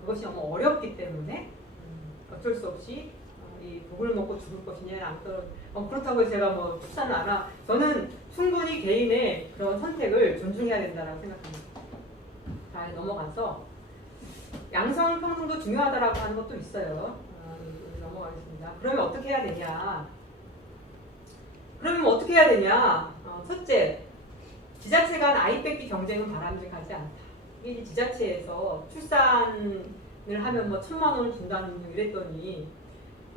그것이 너무 어렵기 때문에 어쩔 수 없이 이 독을 먹고 죽을 것이냐 그렇다고 해서 제가 뭐 출산을 안 하. 저는 충분히 개인의 그런 선택을 존중해야 된다고 생각합니다. 자, 넘어가서 양성 평등도 중요하다라고 하는 것도 있어요. 넘어가겠습니다. 그러면 어떻게 해야 되냐? 첫째, 지자체 간 아이 뺏기 경쟁은 바람직하지 않다. 이게 지자체에서 출산을 하면 뭐 1,000만 원을 준다는 이랬더니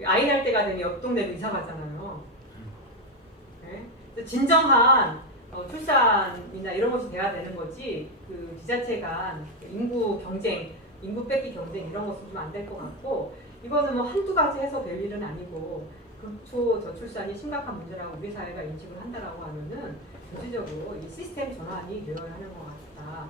아이 날 때가 되면 옆 동네로 이사 가잖아요. 네? 진정한 출산이나 이런 것이 돼야 되는 거지. 그 지자체 간 인구 경쟁, 인구 뺏기 경쟁 이런 것은 좀 안 될 것 같고 이거는 뭐 한두 가지 해서 될 일은 아니고 극초 저출산이 심각한 문제라고 우리 사회가 인식을 한다라고 하면은 전체적으로 이 시스템 전환이 되어야 하는 것 같다.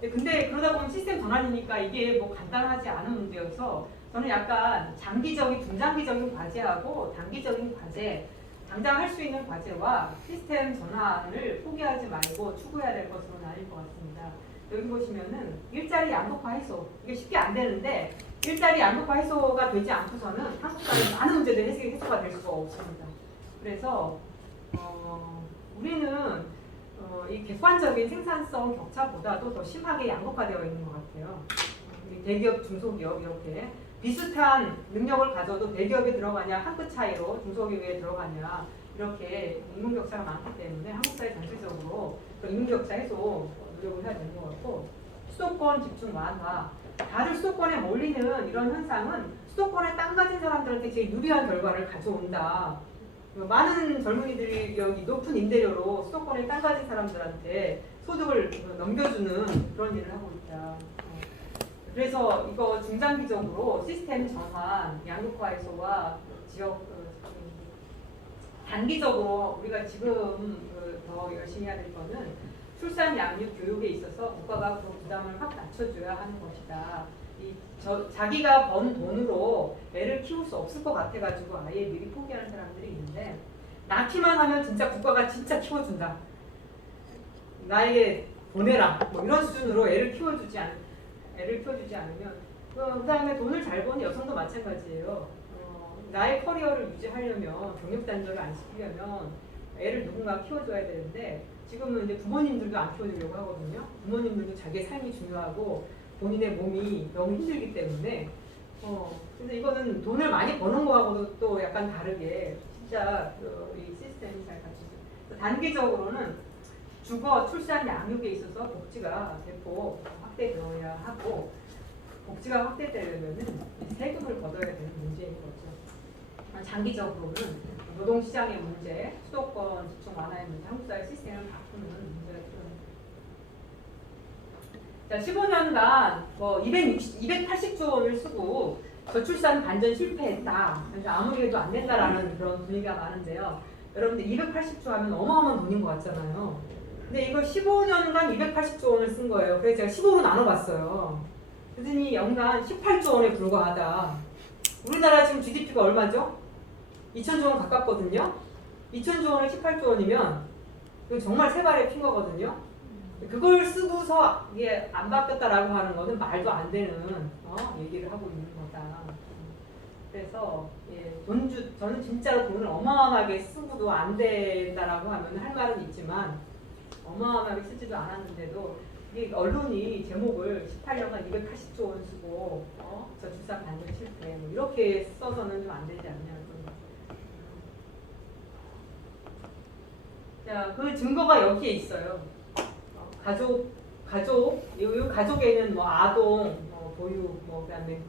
근데 그러다 보면 시스템 전환이니까 이게 뭐 간단하지 않은 문제여서 저는 약간 중장기적인 과제하고 단기적인 과제, 당장 할 수 있는 과제와 시스템 전환을 포기하지 말고 추구해야 될 것으로 나뉠 것 같습니다. 여기 보시면은 일자리 양극화 해소 이게 쉽게 안 되는데 일자리 양극화 해소가 되지 않고서는 한국 사회 많은 문제들이 해소가 될 수가 없습니다. 그래서 우리는 이 객관적인 생산성 격차보다도 더 심하게 양극화되어 있는 것 같아요. 대기업, 중소기업 이렇게 비슷한 능력을 가져도 대기업에 들어가냐 한 끗 차이로 중소기업에 들어가냐 이렇게 임금격차가 많기 때문에 한국 사회 전체적으로 임금격차 해소 노력을 해야 되는 것 같고 수도권 집중 완화 다들 수도권에 몰리는 이런 현상은 수도권에 땅 가진 사람들한테 제일 유리한 결과를 가져온다. 많은 젊은이들이 여기 높은 임대료로 수도권에 땅 가진 사람들한테 소득을 넘겨주는 그런 일을 하고 있다. 그래서 이거 중장기적으로 시스템 전환, 양극화 해소와 지역 단기적으로 우리가 지금 더 열심히 해야 될 거는 출산 양육 교육에 있어서 국가가 그 부담을 확 낮춰줘야 하는 것이다. 자기가 번 돈으로 애를 키울 수 없을 것 같아가지고 아예 미리 포기하는 사람들이 있는데 낳기만 하면 진짜 국가가 진짜 키워준다. 나에게 보내라. 뭐 이런 수준으로 애를 키워주지 않으면 그다음에 돈을 잘 버는 여성도 마찬가지예요. 나의 커리어를 유지하려면 경력 단절을 안 시키려면 애를 누군가 키워줘야 되는데 지금은 이제 부모님들도 안 키워주려고 하거든요. 부모님들도 자기의 삶이 중요하고 본인의 몸이 너무 힘들기 때문에 그래서 이거는 돈을 많이 버는 거하고도 또 약간 다르게 진짜 이 시스템이 잘 갖춰져. 단기적으로는 주거, 출산, 양육에 있어서 복지가 대폭 확대되어야 하고 복지가 확대되려면은 세금을 걷어야 되는 문제인 거죠. 장기적으로는 노동시장의 문제, 수도권 집중 완화의 문제, 한국 사회 시스템을 바꾸는 문제가 필요합니다. 자, 15년간 뭐 280조 원을 쓰고 저출산 반전 실패했다. 그래서 아무리 해도 안 된다라는 그런 분위기가 많은데요. 여러분들 280조 하면 어마어마한 돈인 것 같잖아요. 근데 이걸 15년간 280조 원을 쓴 거예요. 그래서 제가 15로 나눠봤어요. 그랬더니 연간 18조 원에 불과하다. 우리나라 지금 GDP가 얼마죠? 2천조 원 가깝거든요. 2천조 원에 18조 원이면 이거 정말 세 발에 핀 거거든요. 그걸 쓰고서 이게 안 바뀌었다라고 하는 거는 말도 안 되는 얘기를 하고 있는 거다. 그래서 저는 진짜로 돈을 어마어마하게 쓰고도 안 된다라고 하면 할 말은 있지만 어마어마하게 쓰지도 않았는데도 이 언론이 제목을 18년간 280조 원 쓰고 저출산 반전 실패 뭐 이렇게 써서는 좀 안 되지 않냐. 자, 그 증거가 여기에 있어요. 가족, 이 가족에는 뭐 아동, 보육, 그다음에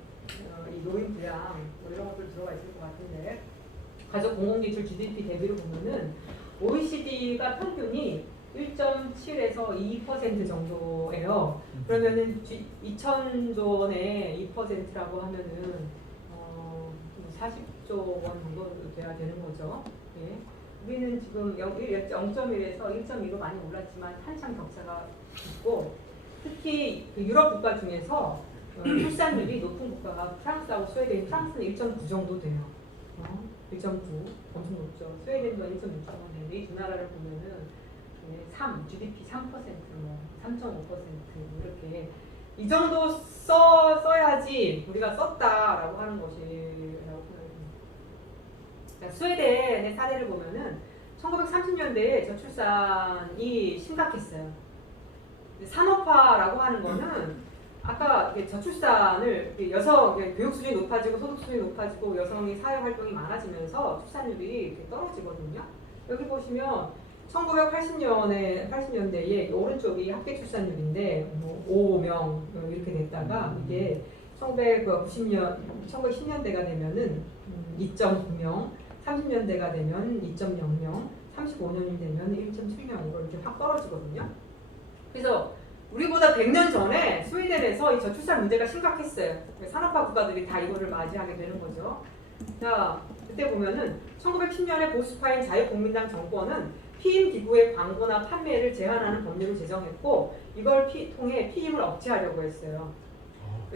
이 노인 부양 뭐 이런 것들 들어가 있을 것 같은데 가족 공공지출 GDP 대비로 보면은 OECD가 평균이 1.7에서 2% 정도예요. 그러면은 2천조 원에 2%라고 하면은 40조 원 정도 돼야 되는 거죠. 예. 우리는 지금 0.1에서 1.2로 많이 올랐지만 한참 격차가 있고 특히 그 유럽 국가 중에서 출산율이 높은 국가가 프랑스하고 스웨덴, 프랑스는 1.9 정도 돼요. 1.9 엄청 높죠. 스웨덴도 1.6 정도 되는데 이 두 나라를 보면은 3, GDP 3%, 뭐 3.5% 이렇게 이 정도 써야지 우리가 썼다라고 하는 것이라고 스웨덴의 사례를 보면은 1930년대에 저출산이 심각했어요. 산업화라고 하는 거는 아까 저출산을 여성 교육 수준이 높아지고 소득 수준이 높아지고 여성이 사회 활동이 많아지면서 출산율이 떨어지거든요. 여기 보시면 1980년대에 오른쪽이 합계 출산율인데 5명 이렇게 됐다가 이게 1910년대가 되면은 2.9명 30년대가 되면 2.00, 35년이 되면 1.7명으로 이렇게 확 떨어지거든요. 그래서 우리보다 100년 전에 스웨덴에서 이 저출산 문제가 심각했어요. 산업화 국가들이 다 이거를 맞이하게 되는 거죠. 자, 그때 보면은 1910년에 보수파인 자유국민당 정권은 피임 기구의 광고나 판매를 제한하는 법률을 제정했고 이걸 통해 피임을 억제하려고 했어요.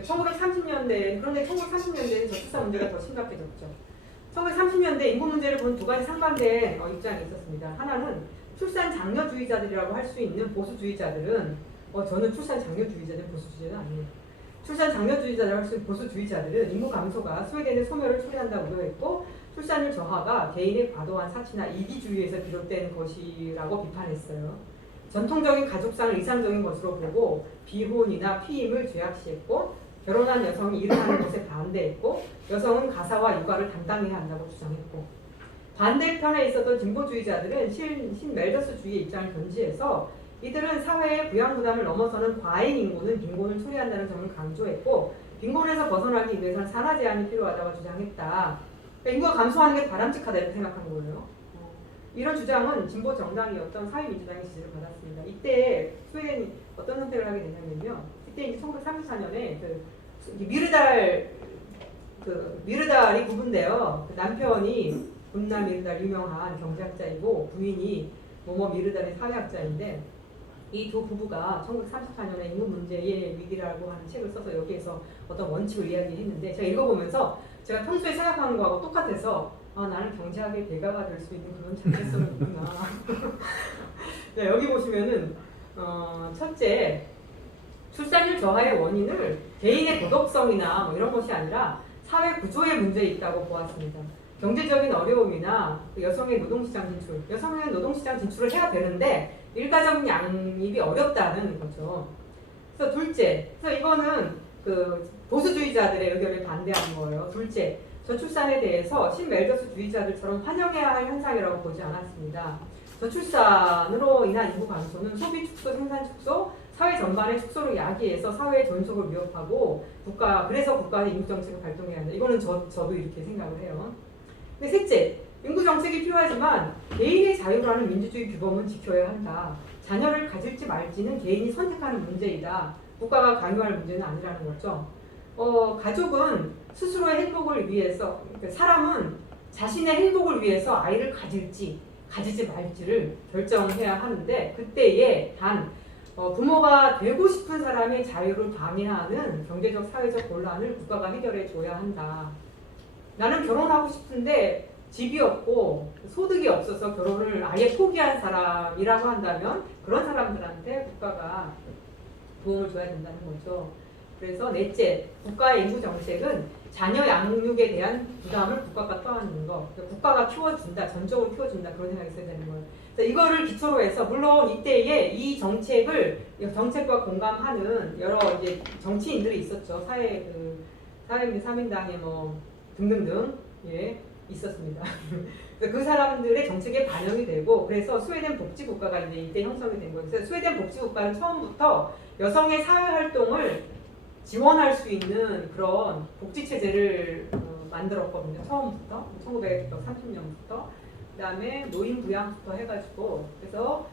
1930년대, 그런데 1930년대에는 저출산 문제가 더 심각해졌죠. 1930년대 인구 문제를 본 두 가지 상반된 입장이 있었습니다. 하나는 출산 장려주의자들이라고 할 수 있는 보수주의자들은 저는 출산 장려주의자는 보수주의자는 아니에요. 출산 장려주의자라고 할 수 있는 보수주의자들은 인구 감소가 스웨덴의 소멸을 초래한다고 우려했고 출산율 저하가 개인의 과도한 사치나 이기주의에서 비롯된 것이라고 비판했어요. 전통적인 가족상을 이상적인 것으로 보고 비혼이나 피임을 죄악시했고 결혼한 여성이 일을 하는 것에 반대했고 여성은 가사와 육아를 담당해야 한다고 주장했고 반대편에 있었던 진보주의자들은 신멜더스주의의 입장을 견지해서 이들은 사회의 부양 부담을 넘어서는 과잉 인구는 빈곤을 초래한다는 점을 강조했고 빈곤에서 벗어나기 위해서는 산하 제한이 필요하다고 주장했다. 그러니까 인구가 감소하는 게 바람직하다 이렇게 생각한 거예요. 이런 주장은 진보 정당이었던 사회민주당의 지지를 받았습니다. 이때 스웨덴이 어떤 선택을 하게 되냐면요. 이때 이제 1934년에 미르달이 부부인데요. 남편이 군나 미르달 유명한 경제학자이고 부인이 모모 미르달의 사회학자인데 이 두 부부가 1934년에 인구 문제의 위기라고 하는 책을 써서 여기에서 어떤 원칙을 이야기했는데 제가 읽어보면서 제가 평소에 생각하는 거하고 똑같아서 나는 경제학의 대가가 될 수 있는 그런 장래성이 있구나. 네, 여기 보시면은 첫째, 출산율 저하의 원인을 개인의 도덕성이나 뭐 이런 것이 아니라 사회 구조의 문제에 있다고 보았습니다. 경제적인 어려움이나 여성의 노동시장 진출, 여성의 노동시장 진출을 해야 되는데 일가적 양립이 어렵다는 거죠. 그래서 둘째, 그래서 이거는 그 보수주의자들의 의견에 반대하는 거예요. 둘째, 저출산에 대해서 신멜더스 주의자들처럼 환영해야 할 현상이라고 보지 않았습니다. 저출산으로 인한 인구 감소는 소비 축소, 생산 축소, 사회 전반의 축소를 야기해서 사회의 존속을 위협하고 그래서 국가는 인구 정책을 발동해야 한다. 이거는 저도 이렇게 생각을 해요. 근데 셋째, 인구 정책이 필요하지만 개인의 자유라는 민주주의 규범은 지켜야 한다. 자녀를 가질지 말지는 개인이 선택하는 문제이다. 국가가 강요할 문제는 아니라는 거죠. 가족은 스스로의 행복을 위해서, 그러니까 사람은 자신의 행복을 위해서 아이를 가질지 가지지 말지를 결정해야 하는데 그때에 단 부모가 되고 싶은 사람의 자유를 방해하는 경제적, 사회적 곤란을 국가가 해결해 줘야 한다. 나는 결혼하고 싶은데 집이 없고 소득이 없어서 결혼을 아예 포기한 사람이라고 한다면 그런 사람들한테 국가가 도움을 줘야 된다는 거죠. 그래서 넷째, 국가의 인구 정책은 자녀 양육에 대한 부담을 국가가 떠안는 거. 국가가 키워준다, 전적으로 키워준다 그런 생각이 있어야 되는 거예요. 그래서 이거를 기초로 해서 물론 이때에 이 정책과 공감하는 여러 이제 정치인들이 있었죠. 사회민주 3인당에 뭐 등등등 예 있었습니다. 그 사람들의 정책에 반영이 되고 그래서 스웨덴 복지국가가 이때 형성이 된 거예요. 그래서 스웨덴 복지국가는 처음부터 여성의 사회활동을 지원할 수 있는 그런 복지체제를 만들었거든요. 처음부터 1930년부터 그다음에 노인 부양부터 해가지고 그래서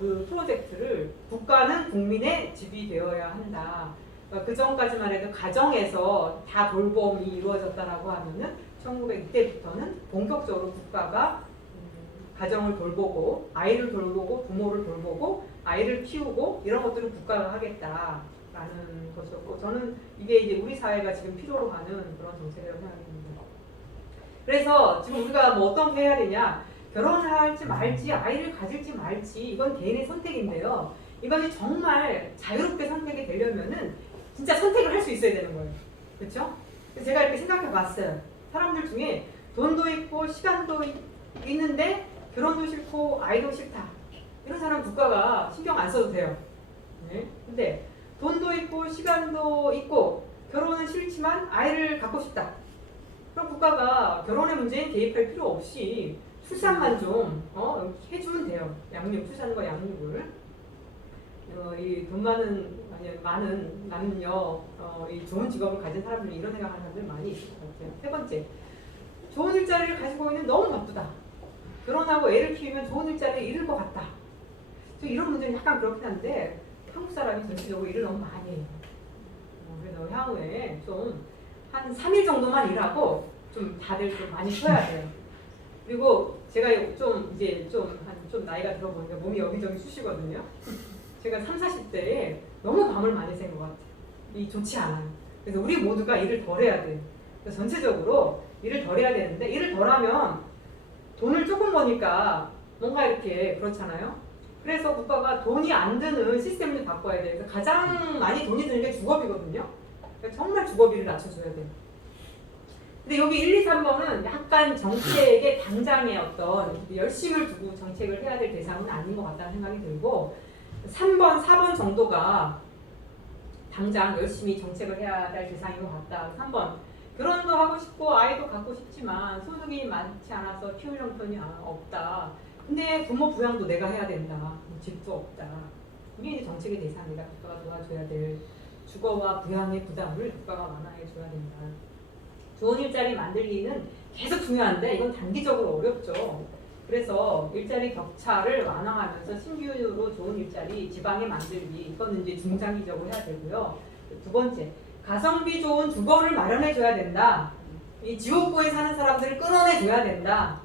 그 프로젝트를 국가는 국민의 집이 되어야 한다. 그러니까 그 전까지만 해도 가정에서 다 돌봄이 이루어졌다라고 하면은 1900때부터는 본격적으로 국가가 가정을 돌보고 아이를 돌보고 부모를 돌보고 아이를 키우고 이런 것들을 국가가 하겠다라는 것이었고 저는 이게 이제 우리 사회가 지금 필요로 하는 그런 정책이라고 생각합니다. 그래서 지금 우리가 뭐 어떻게 해야 되냐 결혼을 할지 말지 아이를 가질지 말지 이건 개인의 선택인데요. 이것이 정말 자유롭게 선택이 되려면은 진짜 선택을 할 수 있어야 되는 거예요. 그렇죠? 제가 이렇게 생각해 봤어요. 사람들 중에 돈도 있고 시간도 있는데 결혼도 싫고 아이도 싫다. 이런 사람 국가가 신경 안 써도 돼요. 네? 근데 돈도 있고 시간도 있고 결혼은 싫지만 아이를 갖고 싶다. 그럼 국가가 결혼의 문제에 개입할 필요 없이 출산만 좀 해주면 돼요. 출산과 양육을. 이 돈 많은 남녀, 이 좋은 직업을 가진 사람들이 이런 생각하는 사람들 많이 있을 것 같아요. 세 번째, 좋은 일자리를 가지고 있는 너무 바쁘다. 결혼하고 애를 키우면 좋은 일자리를 잃을 것 같다. 저 이런 문제는 약간 그렇긴 한데 한국 사람이 전체적으로 일을 너무 많이 해요. 그래서 향후에 좀 한 3일 정도만 일하고 좀 다들 좀 많이 쉬어야 돼요. 그리고 제가 좀 나이가 들어보니까 몸이 여기저기 쑤시거든요. 제가 30, 40대에 너무 밤을 많이 샌 것 같아요. 이 좋지 않아요. 그래서 우리 모두가 일을 덜 해야 돼요. 그래서 전체적으로 일을 덜 해야 되는데 일을 덜 하면 돈을 조금 버니까 뭔가 이렇게 그렇잖아요. 그래서 국가가 돈이 안 드는 시스템을 바꿔야 돼요. 그래서 가장 많이 돈이 드는 게 주거비거든요. 그러니까 정말 주거비를 낮춰줘야 돼요. 근데 여기 1, 2, 3번은 약간 정책의 당장의 어떤 열심을 두고 정책을 해야 될 대상은 아닌 것 같다는 생각이 들고 3번, 4번 정도가 당장 열심히 정책을 해야 될 대상인 것 같다. 3번 결혼도 하고 싶고 아이도 갖고 싶지만 소득이 많지 않아서 키울 형편이 없다. 근데 부모 부양도 내가 해야 된다. 집도 없다. 이게 이제 정책의 대상이다. 국가가 도와줘야 될 주거와 부양의 부담을 국가가 완화해줘야 된다. 좋은 일자리 만들기는 계속 중요한데 이건 단기적으로 어렵죠. 그래서 일자리 격차를 완화하면서 신규로 좋은 일자리 지방에 만들기 이건 이제 중장기적으로 해야 되고요. 두 번째, 가성비 좋은 주거를 마련해줘야 된다. 이 지옥구에 사는 사람들을 끌어내줘야 된다.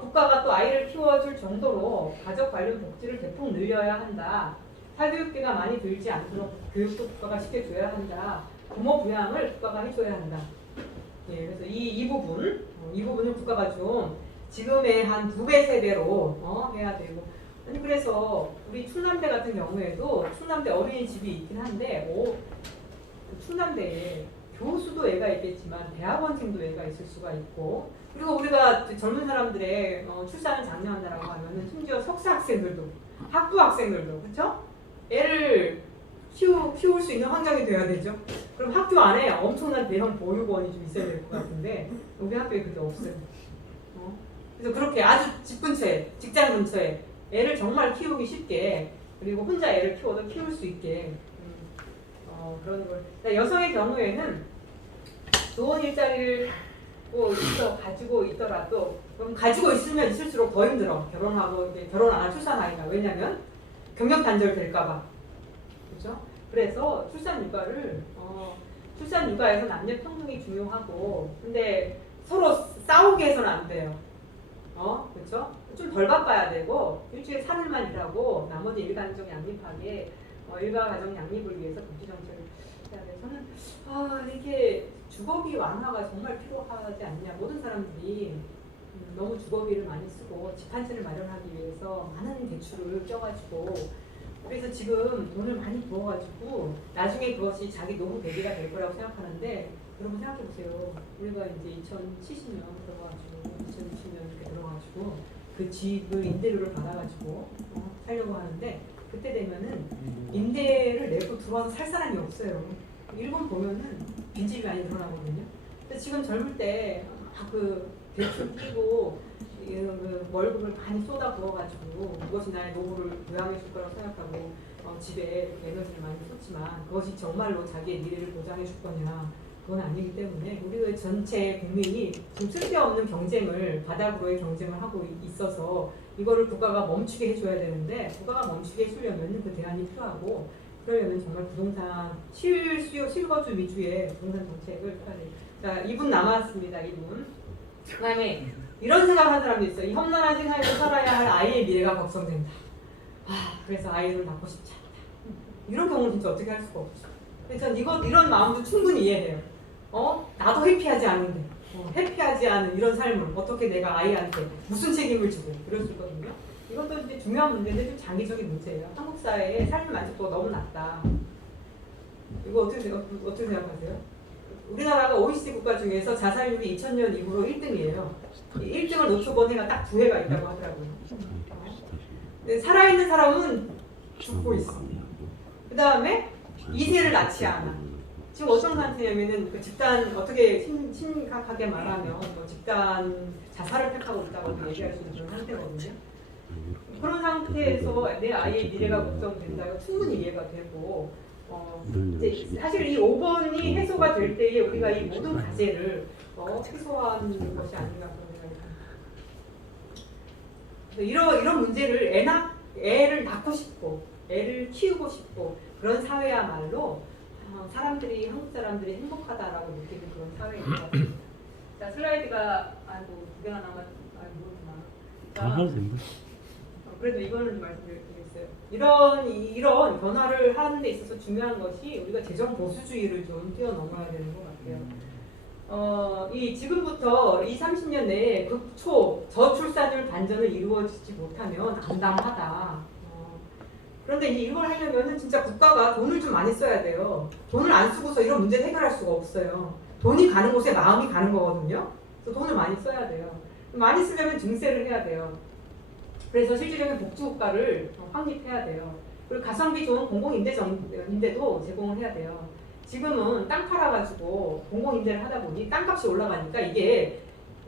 국가가 또 아이를 키워줄 정도로 가족 관련 복지를 대폭 늘려야 한다. 사교육비가 많이 들지 않도록 교육도 국가가 시켜줘야 한다. 부모 부양을 국가가 해줘야 한다. 예, 그래서 이 부분을 국가가 좀 지금의 한 2배, 3배로 해야 되고. 아니 그래서 우리 충남대 같은 경우에도 충남대 어린이집이 있긴 한데 그 충남대에 교수도 애가 있겠지만 대학원생도 애가 있을 수가 있고, 그리고 우리가 젊은 사람들의 출산을 장려한다라고 하면은 심지어 석사 학생들도, 학부 학생들도, 그렇죠? 애를 키울 수 있는 환경이 돼야 되죠. 그럼 학교 안에 엄청난 대형 보육원이 좀 있어야 될 것 같은데 우리 학교에 그게 없어요. 그래서 그렇게 아주 집 근처에, 직장 근처에 애를 정말 키우기 쉽게, 그리고 혼자 애를 키워도 키울 수 있게 그런 걸. 그러니까 여성의 경우에는 좋은 일자리를 가지고 있더라도, 그럼 가지고 있으면 있을수록 더 힘들어. 결혼하고 결혼 안 하고 출산하기가. 왜냐면 경력 단절 될까봐. 그렇죠? 그래서 출산육아에서 남녀 평등이 중요하고, 근데 서로 싸우게 해서는 안 돼요. 그렇죠? 좀 덜 바빠야 되고, 일주일에 3일만 일하고 나머지 일가정 양립하게 일가가정 양립을 위해서 복지 정책을 해야 돼. 저는 이게 주거비 완화가 정말 필요하지 않냐. 모든 사람들이 너무 주거비를 많이 쓰고 집 한 채를 마련하기 위해서 많은 대출을 껴가지고, 그래서 지금 돈을 많이 부어가지고 나중에 그것이 자기 노후 대비가 될 거라고 생각하는데, 여러분 생각해 보세요. 우리가 이제 2070년 들어가지고 2060년 이렇게 들어가지고 그 집을 임대료를 받아가지고 살려고 하는데, 그때 되면은 임대를 내고 들어와서 살 사람이 없어요. 일본 보면은 빈집이 많이 늘어나거든요. 근데 지금 젊을 때 그 대출 끼고 그 월급을 많이 쏟아 부어가지고 그것이 나의 노후를 요양해 줄 거라고 생각하고 집에 에너지를 많이 쏟지만 그것이 정말로 자기의 미래를 보장해 줄 거냐, 그건 아니기 때문에 우리 전체 국민이 지금 쓸데없는 경쟁을, 바닥으로의 경쟁을 하고 있어서 이거를 국가가 멈추게 해줘야 되는데, 국가가 멈추게 해주려면 그 대안이 필요하고, 그러려면 정말 부동산 실거주 위주의 부동산 정책을 빨리. 자, 2분 남았습니다. 2분. 그다음에 이런 생각하는 사람도 있어요. 이 험난한 세상에서 살아야 할 아이의 미래가 걱정된다. 그래서 아이를 낳고 싶지 않다. 이런 경우는 진짜 어떻게 할 수가 없죠. 그래서 이런 마음도 충분히 이해해요. 나도 회피하지 않은데, 회피하지 않은 이런 삶을 어떻게 내가 아이한테 무슨 책임을 지고 그럴 수 있거든요. 이것도 이제 중요한 문제인데 좀 장기적인 문제예요. 한국 사회의 삶의 만족도가 너무 낮다. 이거 어떻게 생각하세요? 우리나라가 OECD 국가 중에서 자살률이 2000년 이후로 1등이에요. 1등을 놓쳐본 해가 딱 2해가 있다고 하더라고요. 살아있는 사람은 죽고 있어. 그 다음에 2세를 낳지 않아. 지금 어떤 상태냐면은 그 집단, 어떻게 심각하게 말하면 집단 자살을 택하고 있다고 얘기할 수 있는 그런 상태거든요. 그런 상태에서 내 아이의 미래가 걱정된다고 충분히 이해가 되고, 이제 사실 이 5번이 해소가 될 때에 우리가 이 모든 과제를 해소하는 것이 아닌가 그런 생각이 듭니다. 이런 문제를 애를 낳고 싶고 애를 키우고 싶고 그런 사회야말로 한국 사람들이 행복하다라고 느끼는 그런 사회인 것 같습니다. 자, 슬라이드가 2개나 모르구나. 그래도 이거는 말씀드리겠어요. 이런 변화를 하는 데 있어서 중요한 것이 우리가 재정 보수주의를 좀 뛰어넘어야 되는 것 같아요. 지금부터 30년 내에 극초 저출산율 반전을 이루어지지 못하면 암담하다. 그런데 이걸 하려면 진짜 국가가 돈을 좀 많이 써야 돼요. 돈을 안 쓰고서 이런 문제를 해결할 수가 없어요. 돈이 가는 곳에 마음이 가는 거거든요. 그래서 돈을 많이 써야 돼요. 많이 쓰려면 증세를 해야 돼요. 그래서 실질적인 복지국가를 확립해야 돼요. 그리고 가성비 좋은 공공임대도 제공을 해야 돼요. 지금은 땅 팔아가지고 공공임대를 하다 보니 땅값이 올라가니까 이게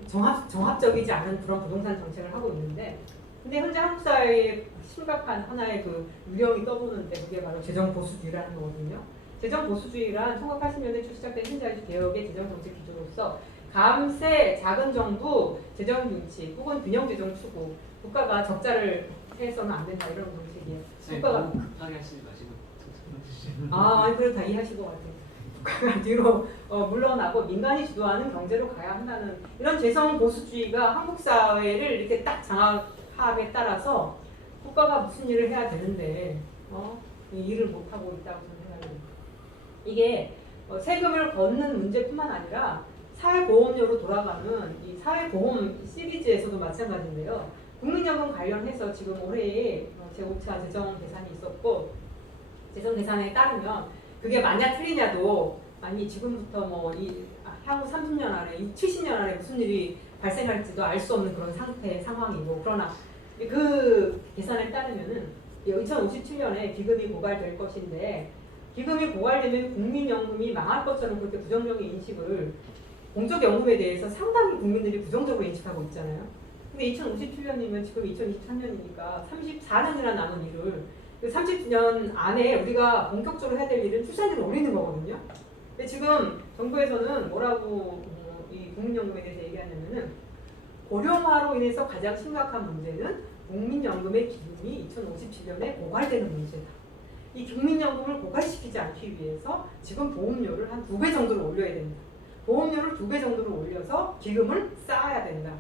정합적이지 않은 그런 부동산 정책을 하고 있는데, 근데 현재 한국 사회에 심각한 하나의 그 유령이 떠도는데 그게 바로 재정 보수주의라는 거거든요. 재정 보수주의란 1980년대 시작된 현재 개혁의 재정 정책 기조로서 감세, 작은 정부, 재정 균칙 혹은 균형 재정 추구, 국가가 적자를 해서는 안 된다 이런 정책이에요. 국가가 급하게 하시지 마시고 그걸 다 이해하실 것 같아요. 국가가 뒤로 물러나고 민간이 주도하는 경제로 가야 한다는 이런 재정 보수주의가 한국 사회를 이렇게 딱 장악함에 따라서 국가가 무슨 일을 해야 되는데 이 일을 못 하고 있다고 저는 생각합니다. 이게 세금을 걷는 문제뿐만 아니라 사회보험료로 돌아가는 이 사회보험 시리즈에서도 마찬가지인데요. 국민연금 관련해서 지금 올해에 제5차 재정 계산이 있었고 재정 계산에 따르면 그게 맞냐 틀리냐도 아니 지금부터 향후 30년 안에 70년 안에 무슨 일이 발생할지도 알 수 없는 그런 상황이고 그러나 그 계산에 따르면은 2057년에 기금이 고갈될 것인데 기금이 고갈되면 국민연금이 망할 것처럼 그렇게 부정적인 인식을 공적연금에 대해서 상당히 국민들이 부정적으로 인식하고 있잖아요. 근데 2057년이면 지금 2023년이니까 34년이나 남은 일을 30년 안에 우리가 본격적으로 해야 될 일은 출산율을 올리는 거거든요. 근데 지금 정부에서는 뭐라고 이 국민연금에 대해서 얘기하냐면은 고령화로 인해서 가장 심각한 문제는 국민연금의 기금이 2057년에 고갈되는 문제다. 이 국민연금을 고갈시키지 않기 위해서 지금 보험료를 한 2배 정도로 올려야 됩니다. 보험료를 2배 정도로 올려서 기금을 쌓아야 된다.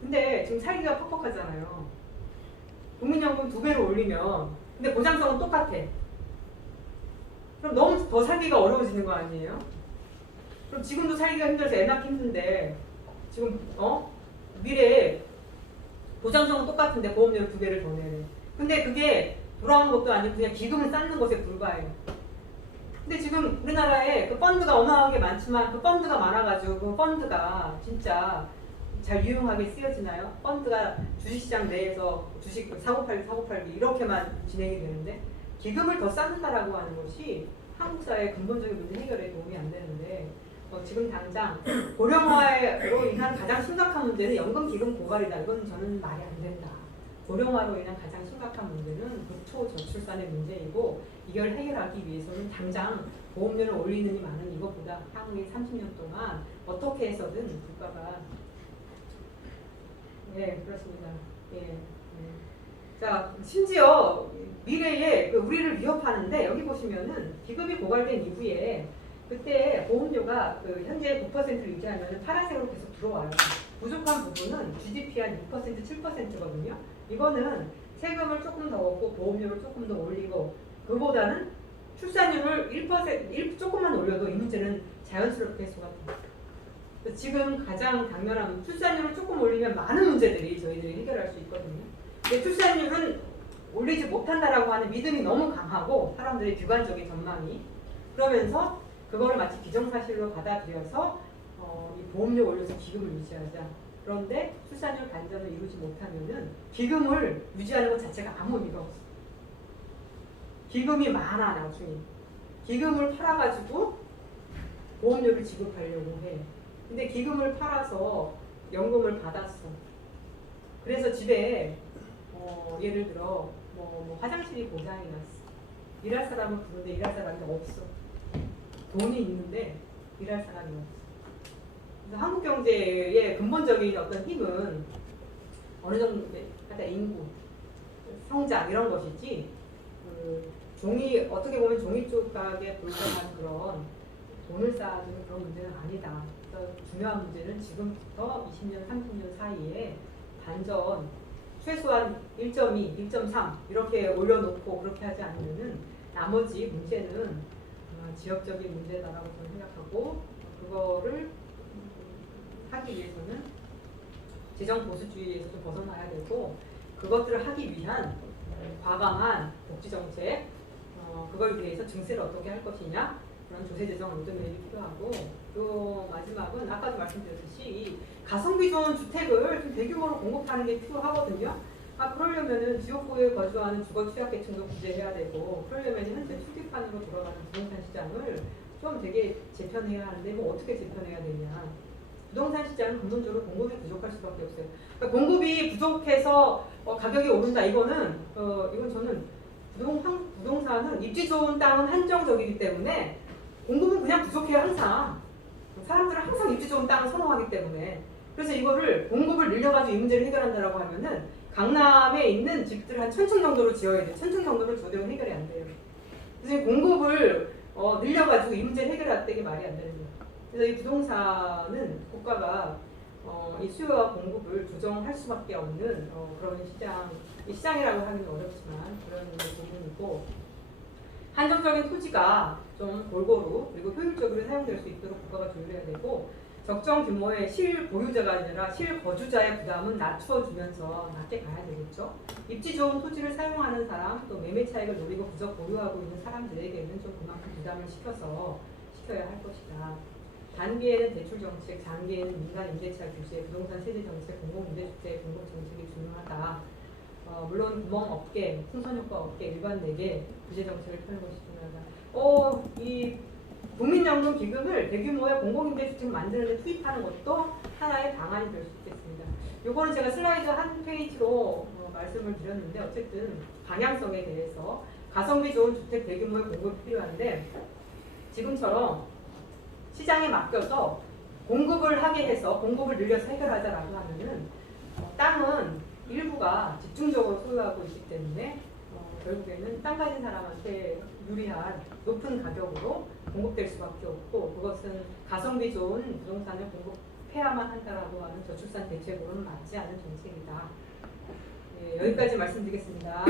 근데 지금 살기가 퍽퍽하잖아요. 국민연금 2배로 올리면 근데 보장성은 똑같아. 그럼 너무 더 살기가 어려워지는 거 아니에요? 그럼 지금도 살기가 힘들어서 애 낳기 힘든데 지금 미래에 보장성은 똑같은데 보험료를 2배를 더 내래. 근데 그게 돌아오는 것도 아니고 그냥 기금을 쌓는 것에 불과해요. 근데 지금 우리나라에 그 펀드가 어마어마하게 많지만 그 펀드가 많아가지고 그 펀드가 진짜 잘 유용하게 쓰여지나요? 펀드가 주식시장 내에서 주식 사고팔기 이렇게만 진행이 되는데 기금을 더 쌓는다라고 하는 것이 한국 사회의 근본적인 문제 해결에 도움이 안 되는데 지금 당장 고령화로 인한 가장 심각한 문제는 연금 기금 고갈이다. 이건 저는 말이 안 된다. 고령화로 인한 가장 심각한 문제는 극초저출산의 문제이고 이걸 해결하기 위해서는 당장 보험료를 올리느니 마는 이것보다 향후의 30년 동안 어떻게 해서든 국가가 그렇습니다. 자, 심지어 미래에 우리를 위협하는데 여기 보시면은 기금이 고갈된 이후에 그때 보험료가 현재 9%를 유지하면 파란색으로 계속 들어와요. 부족한 부분은 GDP 한 6%, 7%거든요. 이거는 세금을 조금 더 얻고 보험료를 조금 더 올리고 그보다는 출산율을 1% 조금만 올려도 이 문제는 자연스럽게 해소가 됩니다. 지금 가장 당면한 출산율을 조금 올리면 많은 문제들이 저희들이 해결할 수 있거든요. 근데 출산율은 올리지 못한다라고 하는 믿음이 너무 강하고 사람들의 주관적인 전망이 그러면서 그거를 마치 기정사실로 받아들여서 이 보험료 올려서 기금을 유지하자. 그런데 출산율 반전을 이루지 못하면은 기금을 유지하는 것 자체가 아무 의미가 없어. 기금이 많아 나중에. 기금을 팔아가지고 보험료를 지급하려고 해. 근데 기금을 팔아서 연금을 받았어. 그래서 집에 예를 들어 화장실이 고장이 났어. 일할 사람을 부르는데 일할 사람이 없어. 돈이 있는데 일할 사람이 없어. 그래서 한국 경제의 근본적인 어떤 힘은 어느 정도 인구, 성장 이런 것이지 어떻게 보면 종이 조각에 불과한 그런 돈을 쌓아주는 그런 문제는 아니다. 그래서 중요한 문제는 지금부터 20년, 30년 사이에 반전 최소한 1.2, 1.3 이렇게 올려놓고 그렇게 하지 않으면은 나머지 문제는 지역적인 문제다라고 저는 생각하고 그거를 하기 위해서는 재정 보수주의에서 좀 벗어나야 되고 그것들을 하기 위한 과감한 복지 정책 그걸 위해서 증세를 어떻게 할 것이냐 그런 조세재정 로드맵이 필요하고 또 마지막은 아까도 말씀드렸듯이 이 가성비 좋은 주택을 좀 대규모로 공급하는 게 필요하거든요. 그러려면은 지역구에 거주하는 주거 취약계층도 구제해야 되고 그러려면 현재 초기판으로 돌아가는 부동산 시장을 좀 되게 재편해야 하는데 어떻게 재편해야 되냐. 부동산 시장은 근본적으로 공급이 부족할 수밖에 없어요. 그러니까 공급이 부족해서 가격이 오른다. 이건 저는 부동산은 입지 좋은 땅은 한정적이기 때문에 공급은 그냥 부족해요. 항상. 사람들은 항상 입지 좋은 땅을 선호하기 때문에. 그래서 이거를 공급을 늘려가지고 이 문제를 해결한다라고 하면은 강남에 있는 집들 한 1000층 정도로 지어야 돼요. 1000층 정도로 지어도 해결이 안 돼요. 그래서 공급을 늘려가지고 이 문제를 해결하는 게 말이 안 되는 거예요. 그래서 이 부동산은 국가가 이 수요와 공급을 조정할 수밖에 없는 그런 시장이라고 하기는 어렵지만 그런 부분이고, 한정적인 토지가 좀 골고루 그리고 효율적으로 사용될 수 있도록 국가가 조율해야 되고, 적정 규모의 실보유자가 아니라 실거주자의 부담은 낮춰주면서 낮게 가야 되겠죠. 입지 좋은 토지를 사용하는 사람, 또 매매 차익을 노리고 부적 보유하고 있는 사람들에게는 좀 그만큼 부담을 시켜야 할 것이다. 단기에는 대출 정책, 장기에는 민간 임대차 규제, 부동산 세제 정책, 공공임대주택 공급 정책이 중요하다. 물론 구멍업계, 풍선효과 업계 일반 내게 규제 정책을 펴는 것이 중요하다. 이 국민연금 기금을 대규모의 공공임대주택 만드는 데 투입하는 것도 하나의 방안이 될 수 있겠습니다. 요거는 제가 슬라이드 한 페이지로 말씀을 드렸는데, 어쨌든 방향성에 대해서 가성비 좋은 주택 대규모의 공급이 필요한데, 지금처럼 시장에 맡겨서 공급을 하게 해서 공급을 늘려서 해결하자라고 하면은 땅은 일부가 집중적으로 소유하고 있기 때문에 결국에는 땅 가진 사람한테 유리한 높은 가격으로 공급될 수밖에 없고, 그것은 가성비 좋은 부동산을 공급해야만 한다라고 하는 저출산 대책으로는 맞지 않는 정책이다. 네, 여기까지 말씀드리겠습니다.